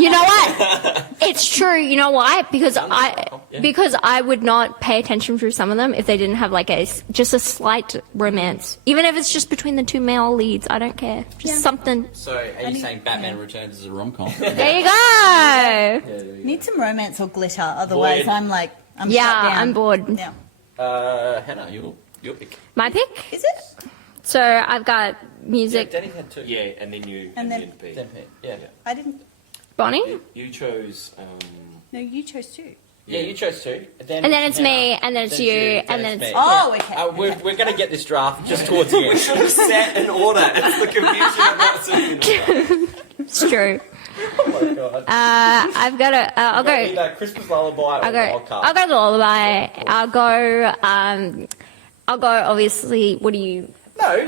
You know what? It's true. You know why? Because I would not pay attention through some of them if they didn't have like just a slight romance, even if it's just between the two male leads. I don't care. Just something. So, are you saying Batman Returns is a rom-com? There you go. Need some romance or glitter, otherwise Boyd. I'm like, I'm Yeah, shut down. I'm bored. Yeah. Hannah, your pick. My pick. Is it? So I've got music. Danny had two. Yeah, and then you And then- Pete. Then Pete. Yeah. I didn't. Bonnie. You chose. No, you chose two. Yeah, you chose two. And then it's me, and then it's you, and then it's me. Oh, okay. We're going to get this draft just towards the end. should have sat in order. It's the confusion of not sitting in order. It's true. Oh my god. I've got a. I'll go. Either Christmas lullaby or wild card. I'll go the lullaby. I'll go. Obviously, what No,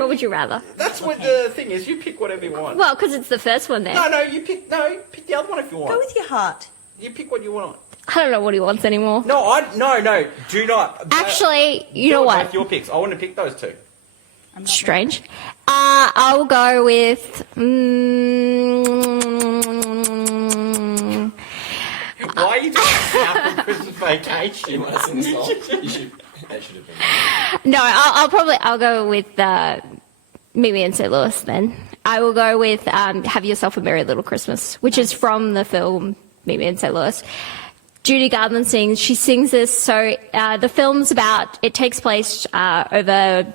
would you rather? that's what the thing is. You pick whatever you want. Well, because it's the first one there. No, you pick. No, pick the other one if you want. Go with your heart. You pick what you want. I don't know what he wants anymore. No, no. Do not. Actually, you know what? Both your picks. I want to pick those two. Strange. I will go with. Why are you doing that for Christmas vacation? You want to sing the song? You should. That should have been. No, I'll go with Meet Me in St. Louis. Then I will go with Have Yourself a Merry Little Christmas, which is from the film Meet Me in St. Louis. Judy Garland sings. She sings this. So the film's about. It takes place over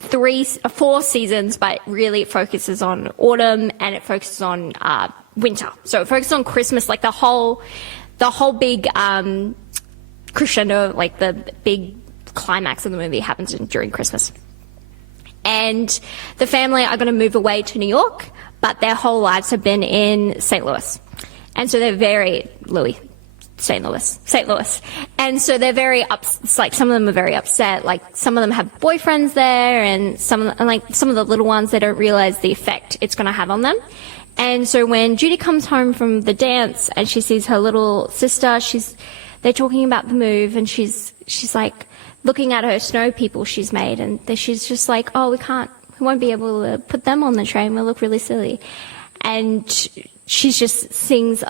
4 seasons, but really it focuses on autumn and it focuses on winter. So it focuses on Christmas, like the whole big crescendo, like the big climax of the movie happens during Christmas. And the family are going to move away to New York, but their whole lives have been in St. Louis. And so they're very, St. Louis. And so they're very it's like some of them are very upset. Like some of them have boyfriends there, and some of the little ones, they don't realize the effect it's going to have on them. And so when Judy comes home from the dance and she sees her little sister, they're talking about the move, and she's like looking at her snow people she's made, and she's just like, oh, we won't be able to put them on the train. We'll look really silly. And she just sings,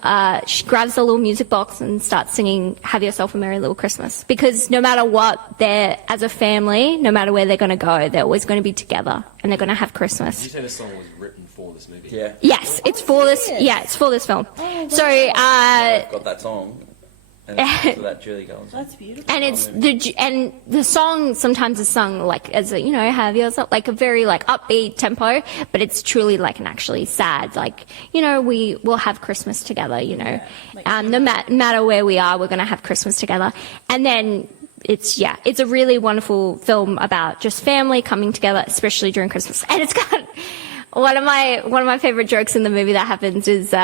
she grabs a little music box and starts singing Have Yourself a Merry Little Christmas. Because no matter what, as a family, no matter where they're going to go, they're always going to be together and they're going to have Christmas. Did you say the song was written for this movie? Yeah. Yes, it's for this. Yeah, it's for this film. So, I've got that song. And it's for that Julie Garland song. That's beautiful. and the song sometimes is sung like as a, have yourself, like a very like upbeat tempo, but it's truly like an actually sad, like, we will have Christmas together, no matter where we are, we're going to have Christmas together. And then it's a really wonderful film about just family coming together, especially during Christmas. And it's got one of my favorite jokes in the movie that happens is,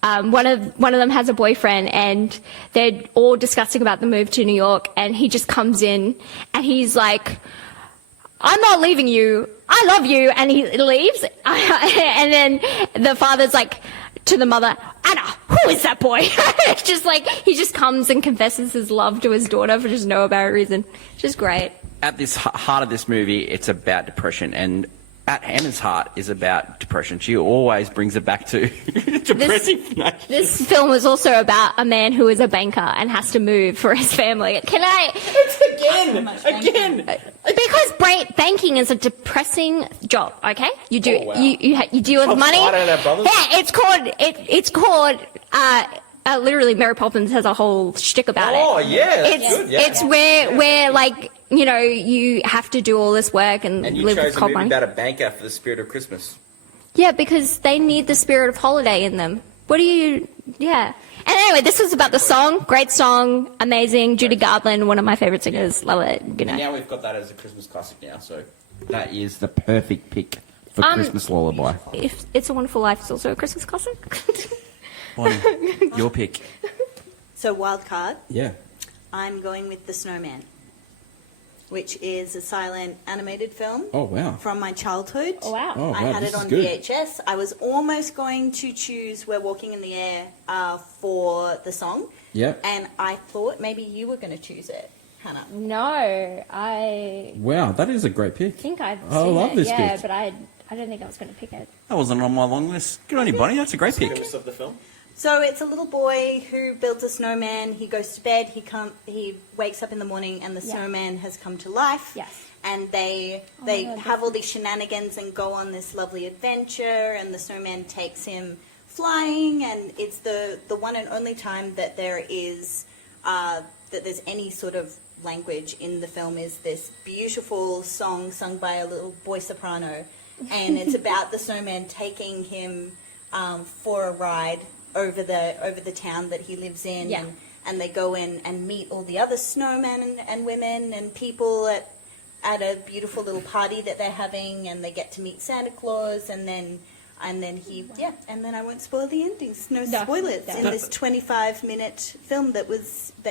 one of them has a boyfriend and they're all discussing about the move to New York, and he just comes in and he's like, I'm not leaving you, I love you, and he leaves. And then the father's like to the mother, Anna, who is that boy? It's just like he just comes and confesses his love to his daughter for just no apparent reason. Just great. At this heart of this movie, it's about depression, and at Anna's heart is about depression. She always brings it back to depressive nature. This film is also about a man who is a banker and has to move for his family. It's again. Because banking is a depressing job. Okay, you do you deal with money. I don't know, brothers. Yeah, it's called. Literally, Mary Poppins has a whole shtick about it. Oh yeah, that's good. Yeah. It's where like you have to do all this work and And you live with chose a cold movie money. about a banker for the spirit of Christmas. Yeah, because they need the spirit of holiday in them. Yeah. And anyway, this was about the song. Great song. Amazing. Judy Garland, one of my favorite singers. Love it. And now we've got that as a Christmas classic now, so that is the perfect pick for Christmas lullaby. If It's a Wonderful Life is also a Christmas classic. Bonnie, your pick. So wild card, Yeah. I'm going with The Snowman, which is a silent animated film Oh, wow. from my childhood. Oh, wow. Oh, I wow, had this it is on good. VHS. I was almost going to choose We're Walking in the Air for the song. Yep. And I thought maybe you were going to choose it, Hannah. No, I Wow, that is a great pick. think I've I seen love it. this Yeah, pick. but I don't think I was going to pick it. That wasn't on my long list. Good on you, Bonnie. That's a great pick. Premise of the film. So it's a little boy who builds a snowman. He goes to bed. He wakes up in the morning, and the Yeah. snowman has come to life. Yes. And they God, have all these shenanigans and go on this lovely adventure. And the snowman takes him flying, and it's the one and only time that there's any sort of language in the film is this beautiful song sung by a little boy soprano, and it's about the snowman taking him for a ride over the town that he lives in, Yeah. and they go in and meet all the other snowmen and women and people at a beautiful little party that they're having, and they get to meet Santa Claus, and then I won't spoil the endings. No No, spoilers no. in this 25-minute film that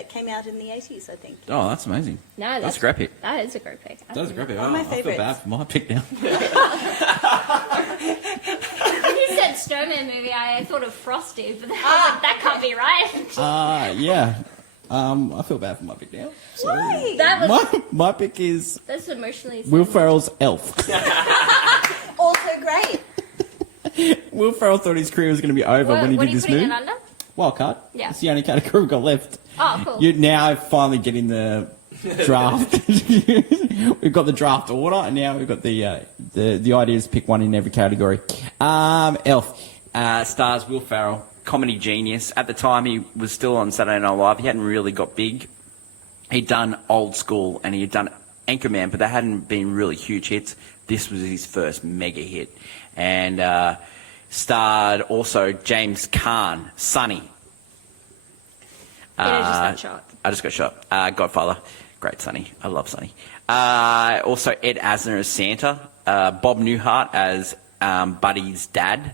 came out in the 80s, I think. Oh, that's amazing. No, that's a great pick. That is a great pick. That is a great pick. One of my I feel favourites. bad for my pick now. When you said snowman, snowman movie, I thought of Frosty, but then I was like, that can't be right. Yeah. I feel bad for my pick now. So Why? That was my pick is that's emotionally. Will sensitive. Ferrell's Elf. Also great. Will Ferrell thought his career was going to be over when he What did are you this putting movie. it under? Wildcard. Yeah. It's the only category we've got left. Oh, cool. You now finally getting the draft. We've got the draft order, and now we've got the idea is pick one in every category. Elf. Stars Will Ferrell, comedy genius. At the time, he was still on Saturday Night Live. He hadn't really got big. He'd done Old School and he'd done Anchorman, but they hadn't been really huge hits. This was his first mega hit. And starred also James Caan, Sonny. Yeah, just that shot. I just got shot. Godfather. Great Sonny. I love Sonny. Also Ed Asner as Santa. Bob Newhart as Buddy's dad.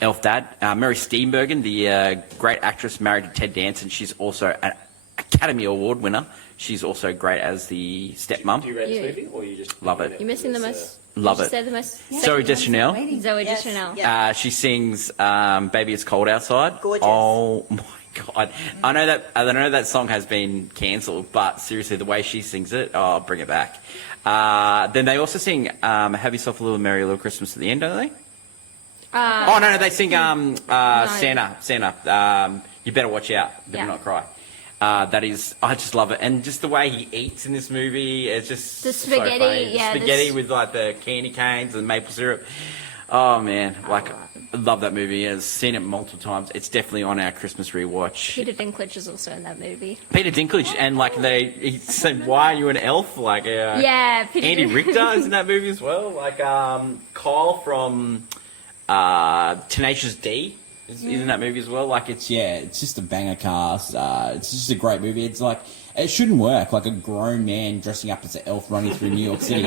Elf Dad. Mary Steenburgen, the great actress married to Ted Danson. She's also an Academy Award winner. She's also great as the stepmom. Do you read this movie, or you just Love it. You're missing the most. Love you it. Said the most. Zoe Deschanel. Zoe Yes, Deschanel. yeah. She sings "Baby It's Cold Outside." Gorgeous. Oh my god! I know that song has been cancelled, but seriously, the way she sings it, oh, bring it back. Then they also sing "Have Yourself a Little Merry Little Christmas" at the end, don't they? Oh no, they sing Santa. You better watch out, better Yeah. not cry. That is, I just love it, and just the way he eats in this movie, it's just The so spaghetti, funny. The yeah, spaghetti this- with like the candy canes and maple syrup. Oh man, like I love that movie. I've seen it multiple times. It's definitely on our Christmas rewatch. Peter Dinklage is also in that movie. Peter Dinklage, and like he said, "Why are you an elf?" Like Yeah, Peter Andy Dinklage. Richter is in that movie as well. Like Kyle from Tenacious D is in that movie as well. Like it's It's just a banger cast. It's just a great movie. It's like, it shouldn't work. Like a grown man dressing up as an elf running through New York City.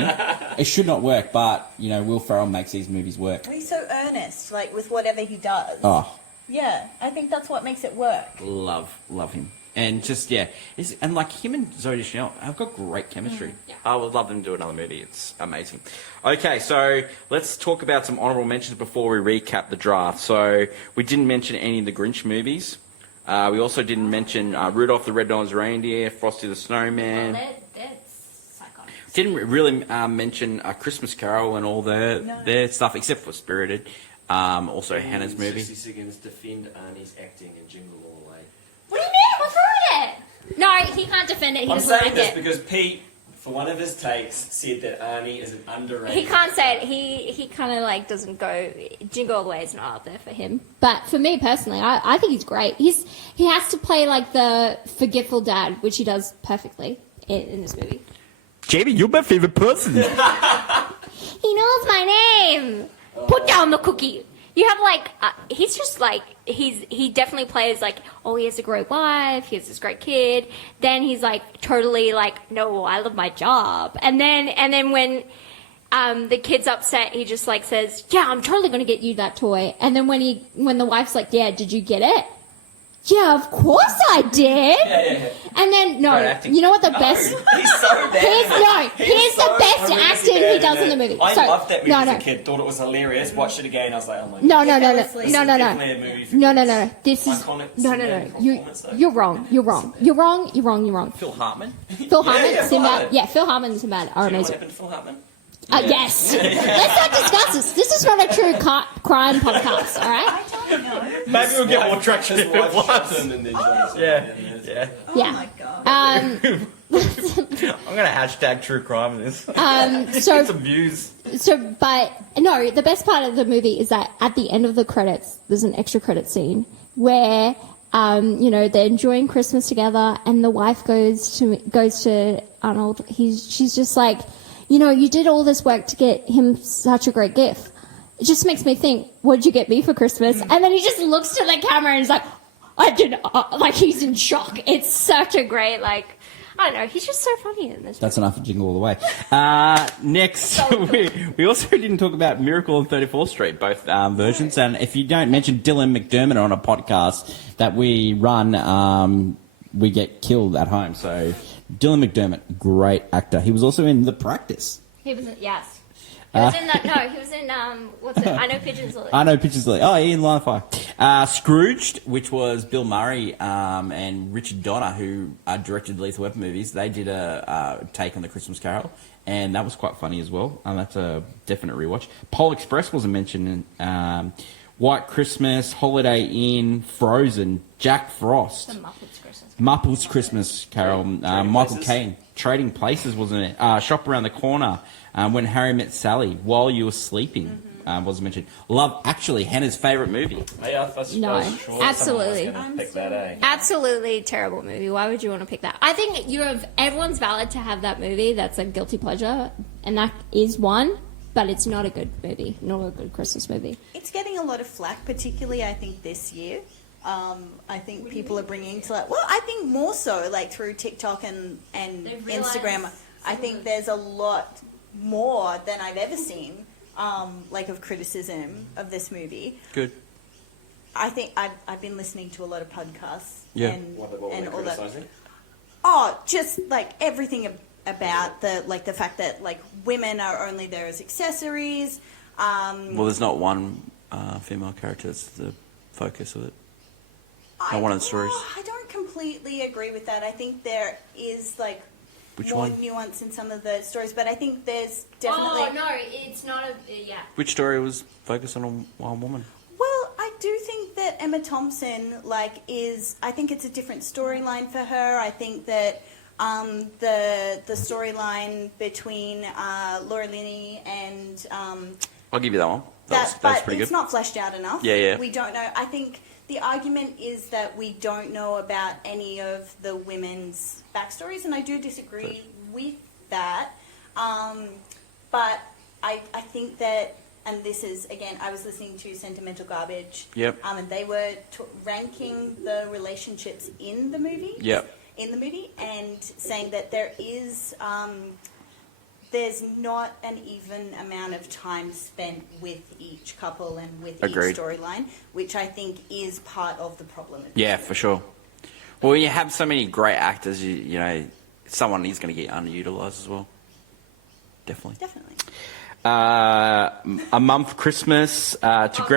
It should not work, but, Will Ferrell makes these movies work. He's so earnest, like with whatever he does. Oh, Yeah, I think that's what makes it work. love him. And just and like him and Zoe Deschanel have got great chemistry. Yeah. I would love them to do another movie. It's amazing. Okay, so let's talk about some honourable mentions before we recap the draft. So we didn't mention any of the Grinch movies. We also didn't mention Rudolph the Red-Nosed Reindeer, Frosty the Snowman. That's psychotic. Didn't really mention A Christmas Carol and all their stuff, except for Spirited. Also Hannah's movie. 60 seconds, defend Arnie's acting and Jingle All the Way. What do you mean? What's wrong with it? No, he can't defend it. He I'm doesn't saying like this it. because Pete, for one of his takes, said that Arnie is an underrated. He can't say it. He kind of like doesn't go. Jingle All the Way is not up there for him. But for me personally, I think he's great. He has to play like the forgetful dad, which he does perfectly in this movie. Jamie, you're my favourite person. He knows my name. Put down the cookie. You have like he's just like he definitely plays like, oh, he has a great wife, he has this great kid. Then he's like totally like, no, I love my job. And then when the kid's upset, he just like says, yeah, I'm totally gonna get you that toy. And then when the wife's like, yeah, did you get it? Yeah, of course I did. Yeah. And then no, Great acting. you know what the best? He's so bad. Here's the best acting he does in the movie. I Sorry. loved that movie No, as no. a kid. Thought it was hilarious. Watched it again. I was like, oh my No, god. no, no, no, This is no, no, definitely a no. movie for No, kids. no, no, no. This is Iconic no, no, Sinbad no. performance, though. You're wrong. You're wrong. You're wrong. You're wrong. You're wrong. Phil Hartman. Phil Hartman, yeah, Phil Sinbad. Hartman. Yeah, Phil Hartman and Sinbad are Do you know what amazing. happened to Phil Hartman? Yes. Let's not discuss this. This is not a true crime podcast. All right. I don't know. Maybe we'll get more traction His if it wife shot was. him and then shot him. Yeah. Oh Yeah. my god. I'm gonna hashtag true crime in this. So Some views. but no, the best part of the movie is that at the end of the credits, there's an extra credit scene where, they're enjoying Christmas together, and the wife goes to Arnold. She's just like, you did all this work to get him such a great gift. It just makes me think, what did you get me for Christmas? And then he just looks to the camera and is like, I did, like he's in shock. It's such a great, like, I don't know, he's just so funny in this. that's enough of Jingle All the Way. Next, we also didn't talk about Miracle on 34th Street, both versions. And if you don't mention Dylan McDermott on a podcast that we run, we get killed at home. So Dylan McDermott, great actor. He was also in The Practice. He was, yes. He was in that. No, he was in what's it? I Know Pigeons Lily. I know Pictures Lee. Oh, Ian Line of Fire. Scrooged, which was Bill Murray and Richard Donner, who directed the Lethal Weapon movies. They did a take on the Christmas Carol, and that was quite funny as well. That's a definite rewatch. Pole Express wasn't mentioned. White Christmas, Holiday Inn, Frozen, Jack Frost. The Muppets Christmas. Muppets Christmas Carol, Michael Places. Caine, Trading Places, wasn't it? Shop Around the Corner, When Harry Met Sally, While You Were Sleeping, wasn't mentioned. Love Actually, Hannah's favourite movie. Yeah, I was No, sure absolutely. someone was gonna pick that, eh? Absolutely terrible movie. Why would you want to pick that? I think everyone's valid to have that movie. That's a guilty pleasure, and that is one. But it's not a good movie, not a good Christmas movie. It's getting a lot of flack, particularly I think this year. I think people are bringing to like, well, I think more so like through TikTok and They've realised Instagram. I think there's a lot more than I've ever seen, like of criticism of this movie. Good. I think I've been listening to a lot of podcasts Yeah. and What were they all that. criticising? Oh, just like everything about the fact that like women are only there as accessories. Well, there's not one female character that's the focus of it. Not one of the stories. I don't completely agree with that. I think there is like Which more one? nuance in some of the stories, but I think there's definitely. Oh no, it's not a yeah. Which story was focused on one woman? Well, I do think that Emma Thompson I think it's a different storyline for her. I think that the storyline between Laura Linney and I'll give you that one. That was but pretty it's good. not fleshed out enough. Yeah, yeah. We don't know. I think the argument is that we don't know about any of the women's backstories, and I do disagree with that. But I think that, and this is, again, I was listening to Sentimental Garbage. Yep. And they were ranking the relationships in the movie. Yep. In the movie, and saying that there is, there's not an even amount of time spent with each couple and with Agreed. each storyline, which I think is part of the problem. of this Yeah, movie. for sure. Well, you have so many great actors, you know, someone is going to get underutilized as well. Definitely. Definitely. A Mum for Christmas, to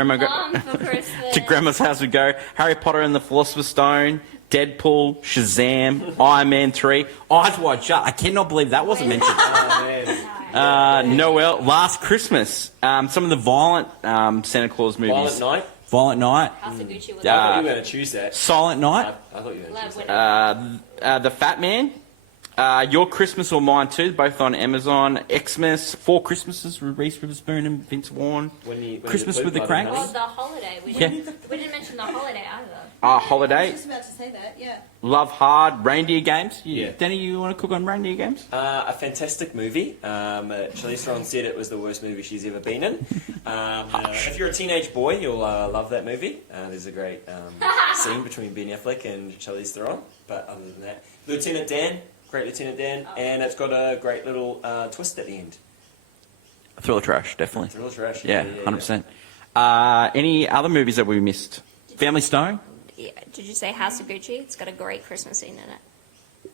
Mum for Christmas. to Grandma's House we go. Harry Potter and the Philosopher's Stone, Deadpool, Shazam, Iron Man 3, Eyes Wide Shut. I cannot believe that wasn't mentioned. Oh, man. Noel, Last Christmas, some of the violent Santa Claus movies. Violent Night? Violent Night, House of Gucci was I thought you were going to choose that. Silent Night, I thought you were going to choose Love that. The Fat Man, Your Christmas or Mine Too, both on Amazon. Xmas, Four Christmases with Reese Witherspoon and Vince Vaughn. Christmas did with the Blood and Cranks. Oh, the holiday. We Yeah. didn't mention the holiday either. Holiday, Just about to say that, yeah. Love Hard, Reindeer Games. Yeah. Danny, you want to cook on Reindeer Games? A fantastic movie. Charlize Theron said it was the worst movie she's ever been in. If you're a teenage boy, you'll love that movie. There's a great scene between Ben Affleck and Charlize Theron. But other than that, Lieutenant Dan, great Lieutenant Dan, and it's got a great little twist at the end. Thriller Trash, definitely. Thriller Trash. Yeah, 100%. Any other movies that we missed? Family Stone? Yeah. Did you say House of Gucci? It's got a great Christmas scene in it.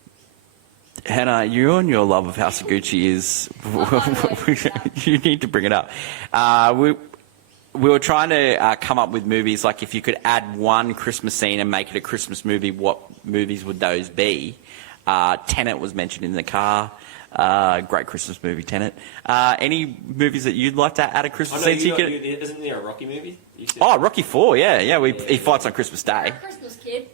Hannah, you and your love of House of Gucci is... you need to bring it up. We were trying to come up with movies, like if you could add one Christmas scene and make it a Christmas movie, what movies would those be? Tenet was mentioned in the car. Great Christmas movie, Tenet. Any movies that you'd like to add a Christmas scene? Isn't there a Rocky movie? You said? Oh, Rocky 4, yeah. He fights on Christmas Day. Christmas kid.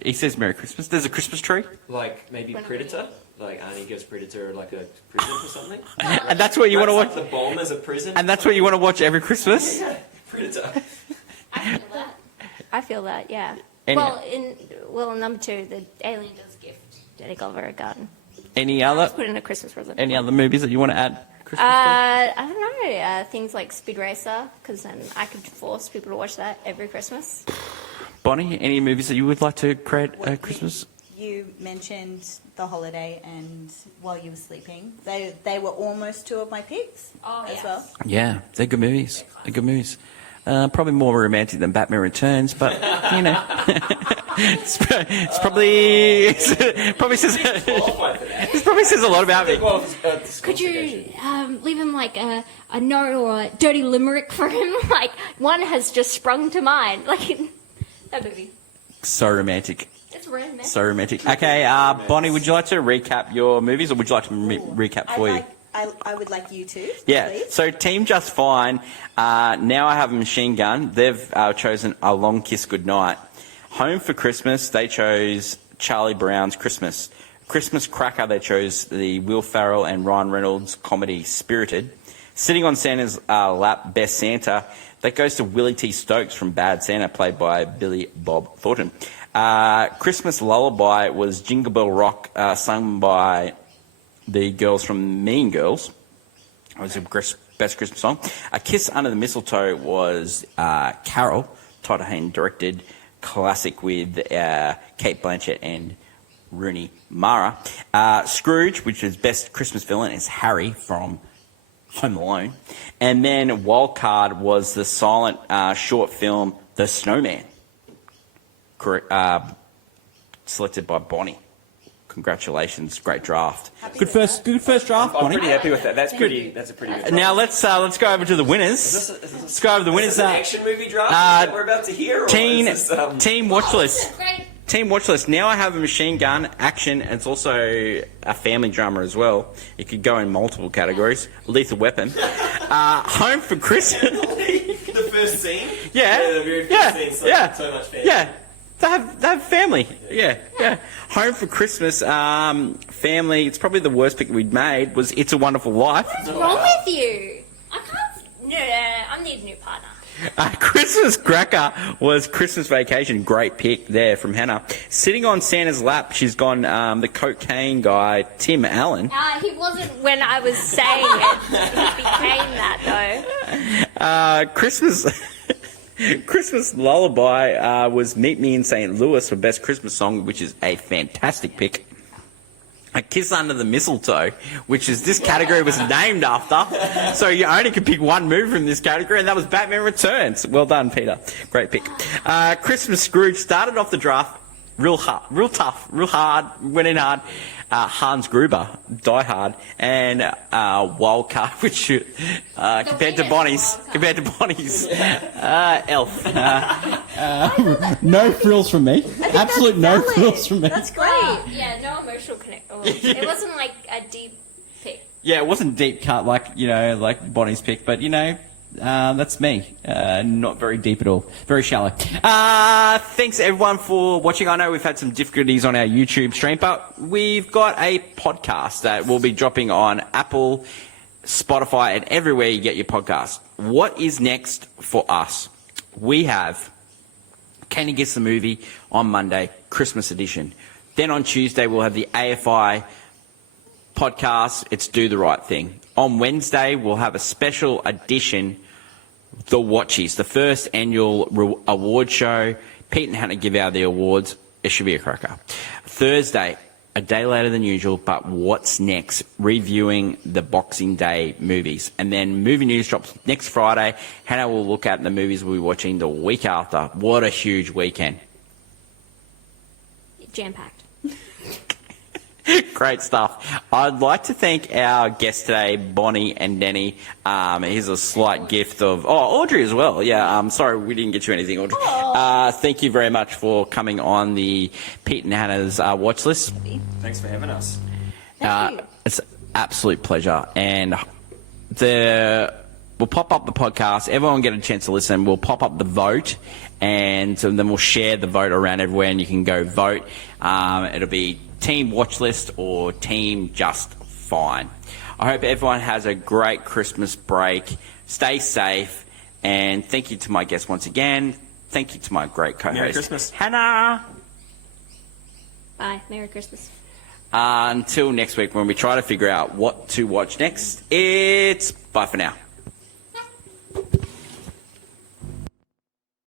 He says Merry Christmas. There's a Christmas tree. Like maybe Predator? Like Arnie gives Predator like a present or something? And that's what you want to watch. Like the bomb as a present? And that's what you want to watch every Christmas? Yeah, Predator. I feel that, yeah. Any- Well, in number 2, the alien does gift Danny Glover a gun. Any Let's other put in a Christmas present. any other movies that you want to add Christmas to? I don't know. Things like Speed Racer, because then I could force people to watch that every Christmas. Bonnie, any movies that you would like to create Well, Christmas? You mentioned The Holiday and While You Were Sleeping. They were almost two of my picks as well. Yeah, they're good movies. They're good movies. Probably more romantic than Batman Returns, but you know. It's probably probably says this probably says a lot about me. Could you leave him like a note or a dirty limerick for him? Like one has just sprung to mind. Like that movie. So romantic. It's romantic. So romantic. Okay, Bonnie, would you like to recap your movies, or would you like to recap for you? I would like you to. Yeah. Please. So Team Just Fine. Now I have a machine gun. They've chosen A Long Kiss Goodnight. Home for Christmas, they chose Charlie Brown's Christmas. Christmas Cracker, they chose the Will Ferrell and Ryan Reynolds comedy Spirited. Sitting on Santa's lap, Best Santa, that goes to Willie T. Stokes from Bad Santa, played by Billy Bob Thornton. Christmas Lullaby was Jingle Bell Rock, sung by the girls from Mean Girls. It was the best Christmas song. A Kiss Under the Mistletoe was Carol, Todd Haynes directed, classic with Kate Blanchett and Rooney Mara. Scrooge, which is best Christmas villain, is Harry from Home Alone. And then Wildcard was the silent short film The Snowman, selected by Bonnie. Congratulations, great draft. Good first draft, I'm Bonnie. pretty happy with that. That's a pretty good. Now let's go over to the winners. Let's go over the winners. Is this an action movie draft that we're about to hear? Or Team is this, team watch list. Great. Team watch list. Now I have a machine gun, action, and it's also a family drama as well. It could go in multiple categories. Lethal Weapon. Home for Christmas. the first scene? Yeah. The very first scene. So much family. Yeah. They have family. Yeah. Home for Christmas, family. It's probably the worst pick we'd made was It's a Wonderful Life. What's wrong with you? I can't. No, I need a new partner. Christmas Cracker was Christmas Vacation. Great pick there from Hannah. Sitting on Santa's lap, she's gone the cocaine guy, Tim Allen. He wasn't when I was saying it. He became that though. Christmas Lullaby was Meet Me in St. Louis for Best Christmas Song, which is a fantastic pick. A Kiss Under the Mistletoe, which is this category was named after. So you only could pick one movie from this category, and that was Batman Returns. Well done, Peter. Great pick. Christmas Scrooge started off the draft real hard, went in hard. Hans Gruber, Die Hard, and Wildcard, which compared to Bonnie's, Elf. No frills from me. Absolute no frills from me. That's great. Yeah, no emotional connect. It wasn't like a deep pick. Yeah, it wasn't deep cut like Bonnie's pick, but that's me. Not very deep at all. Very shallow. Thanks everyone for watching. I know we've had some difficulties on our YouTube stream, but we've got a podcast that will be dropping on Apple, Spotify, and everywhere you get your podcast. What is next for us? We have Can You Guess the Movie on Monday, Christmas edition. Then on Tuesday, we'll have the AFI podcast, It's Do the Right Thing. On Wednesday, we'll have a special edition, The Watchies, the first annual award show. Pete and Hannah give out the awards. It should be a cracker. Thursday, a day later than usual, but what's next? Reviewing the Boxing Day movies. And then movie news drops next Friday. Hannah will look at the movies we'll be watching the week after. What a huge weekend. Jam-packed. Great stuff. I'd like to thank our guests today, Bonnie and Denny. Here's a slight gift of... Oh, Audrey as well. Yeah, sorry we didn't get you anything, Audrey. Thank you very much for coming on the Pete and Hannah's watch list. Thanks for having us. It's an absolute pleasure. And we'll pop up the podcast. Everyone will get a chance to listen. We'll pop up the vote, and then we'll share the vote around everywhere, and you can go vote. It'll be Team Watch List or Team Just Fine. I hope everyone has a great Christmas break. Stay safe, and thank you to my guests once again. Thank you to my great co-host, Merry Christmas. Hannah. Bye. Merry Christmas. Until next week when we try to figure out what to watch next, it's bye for now.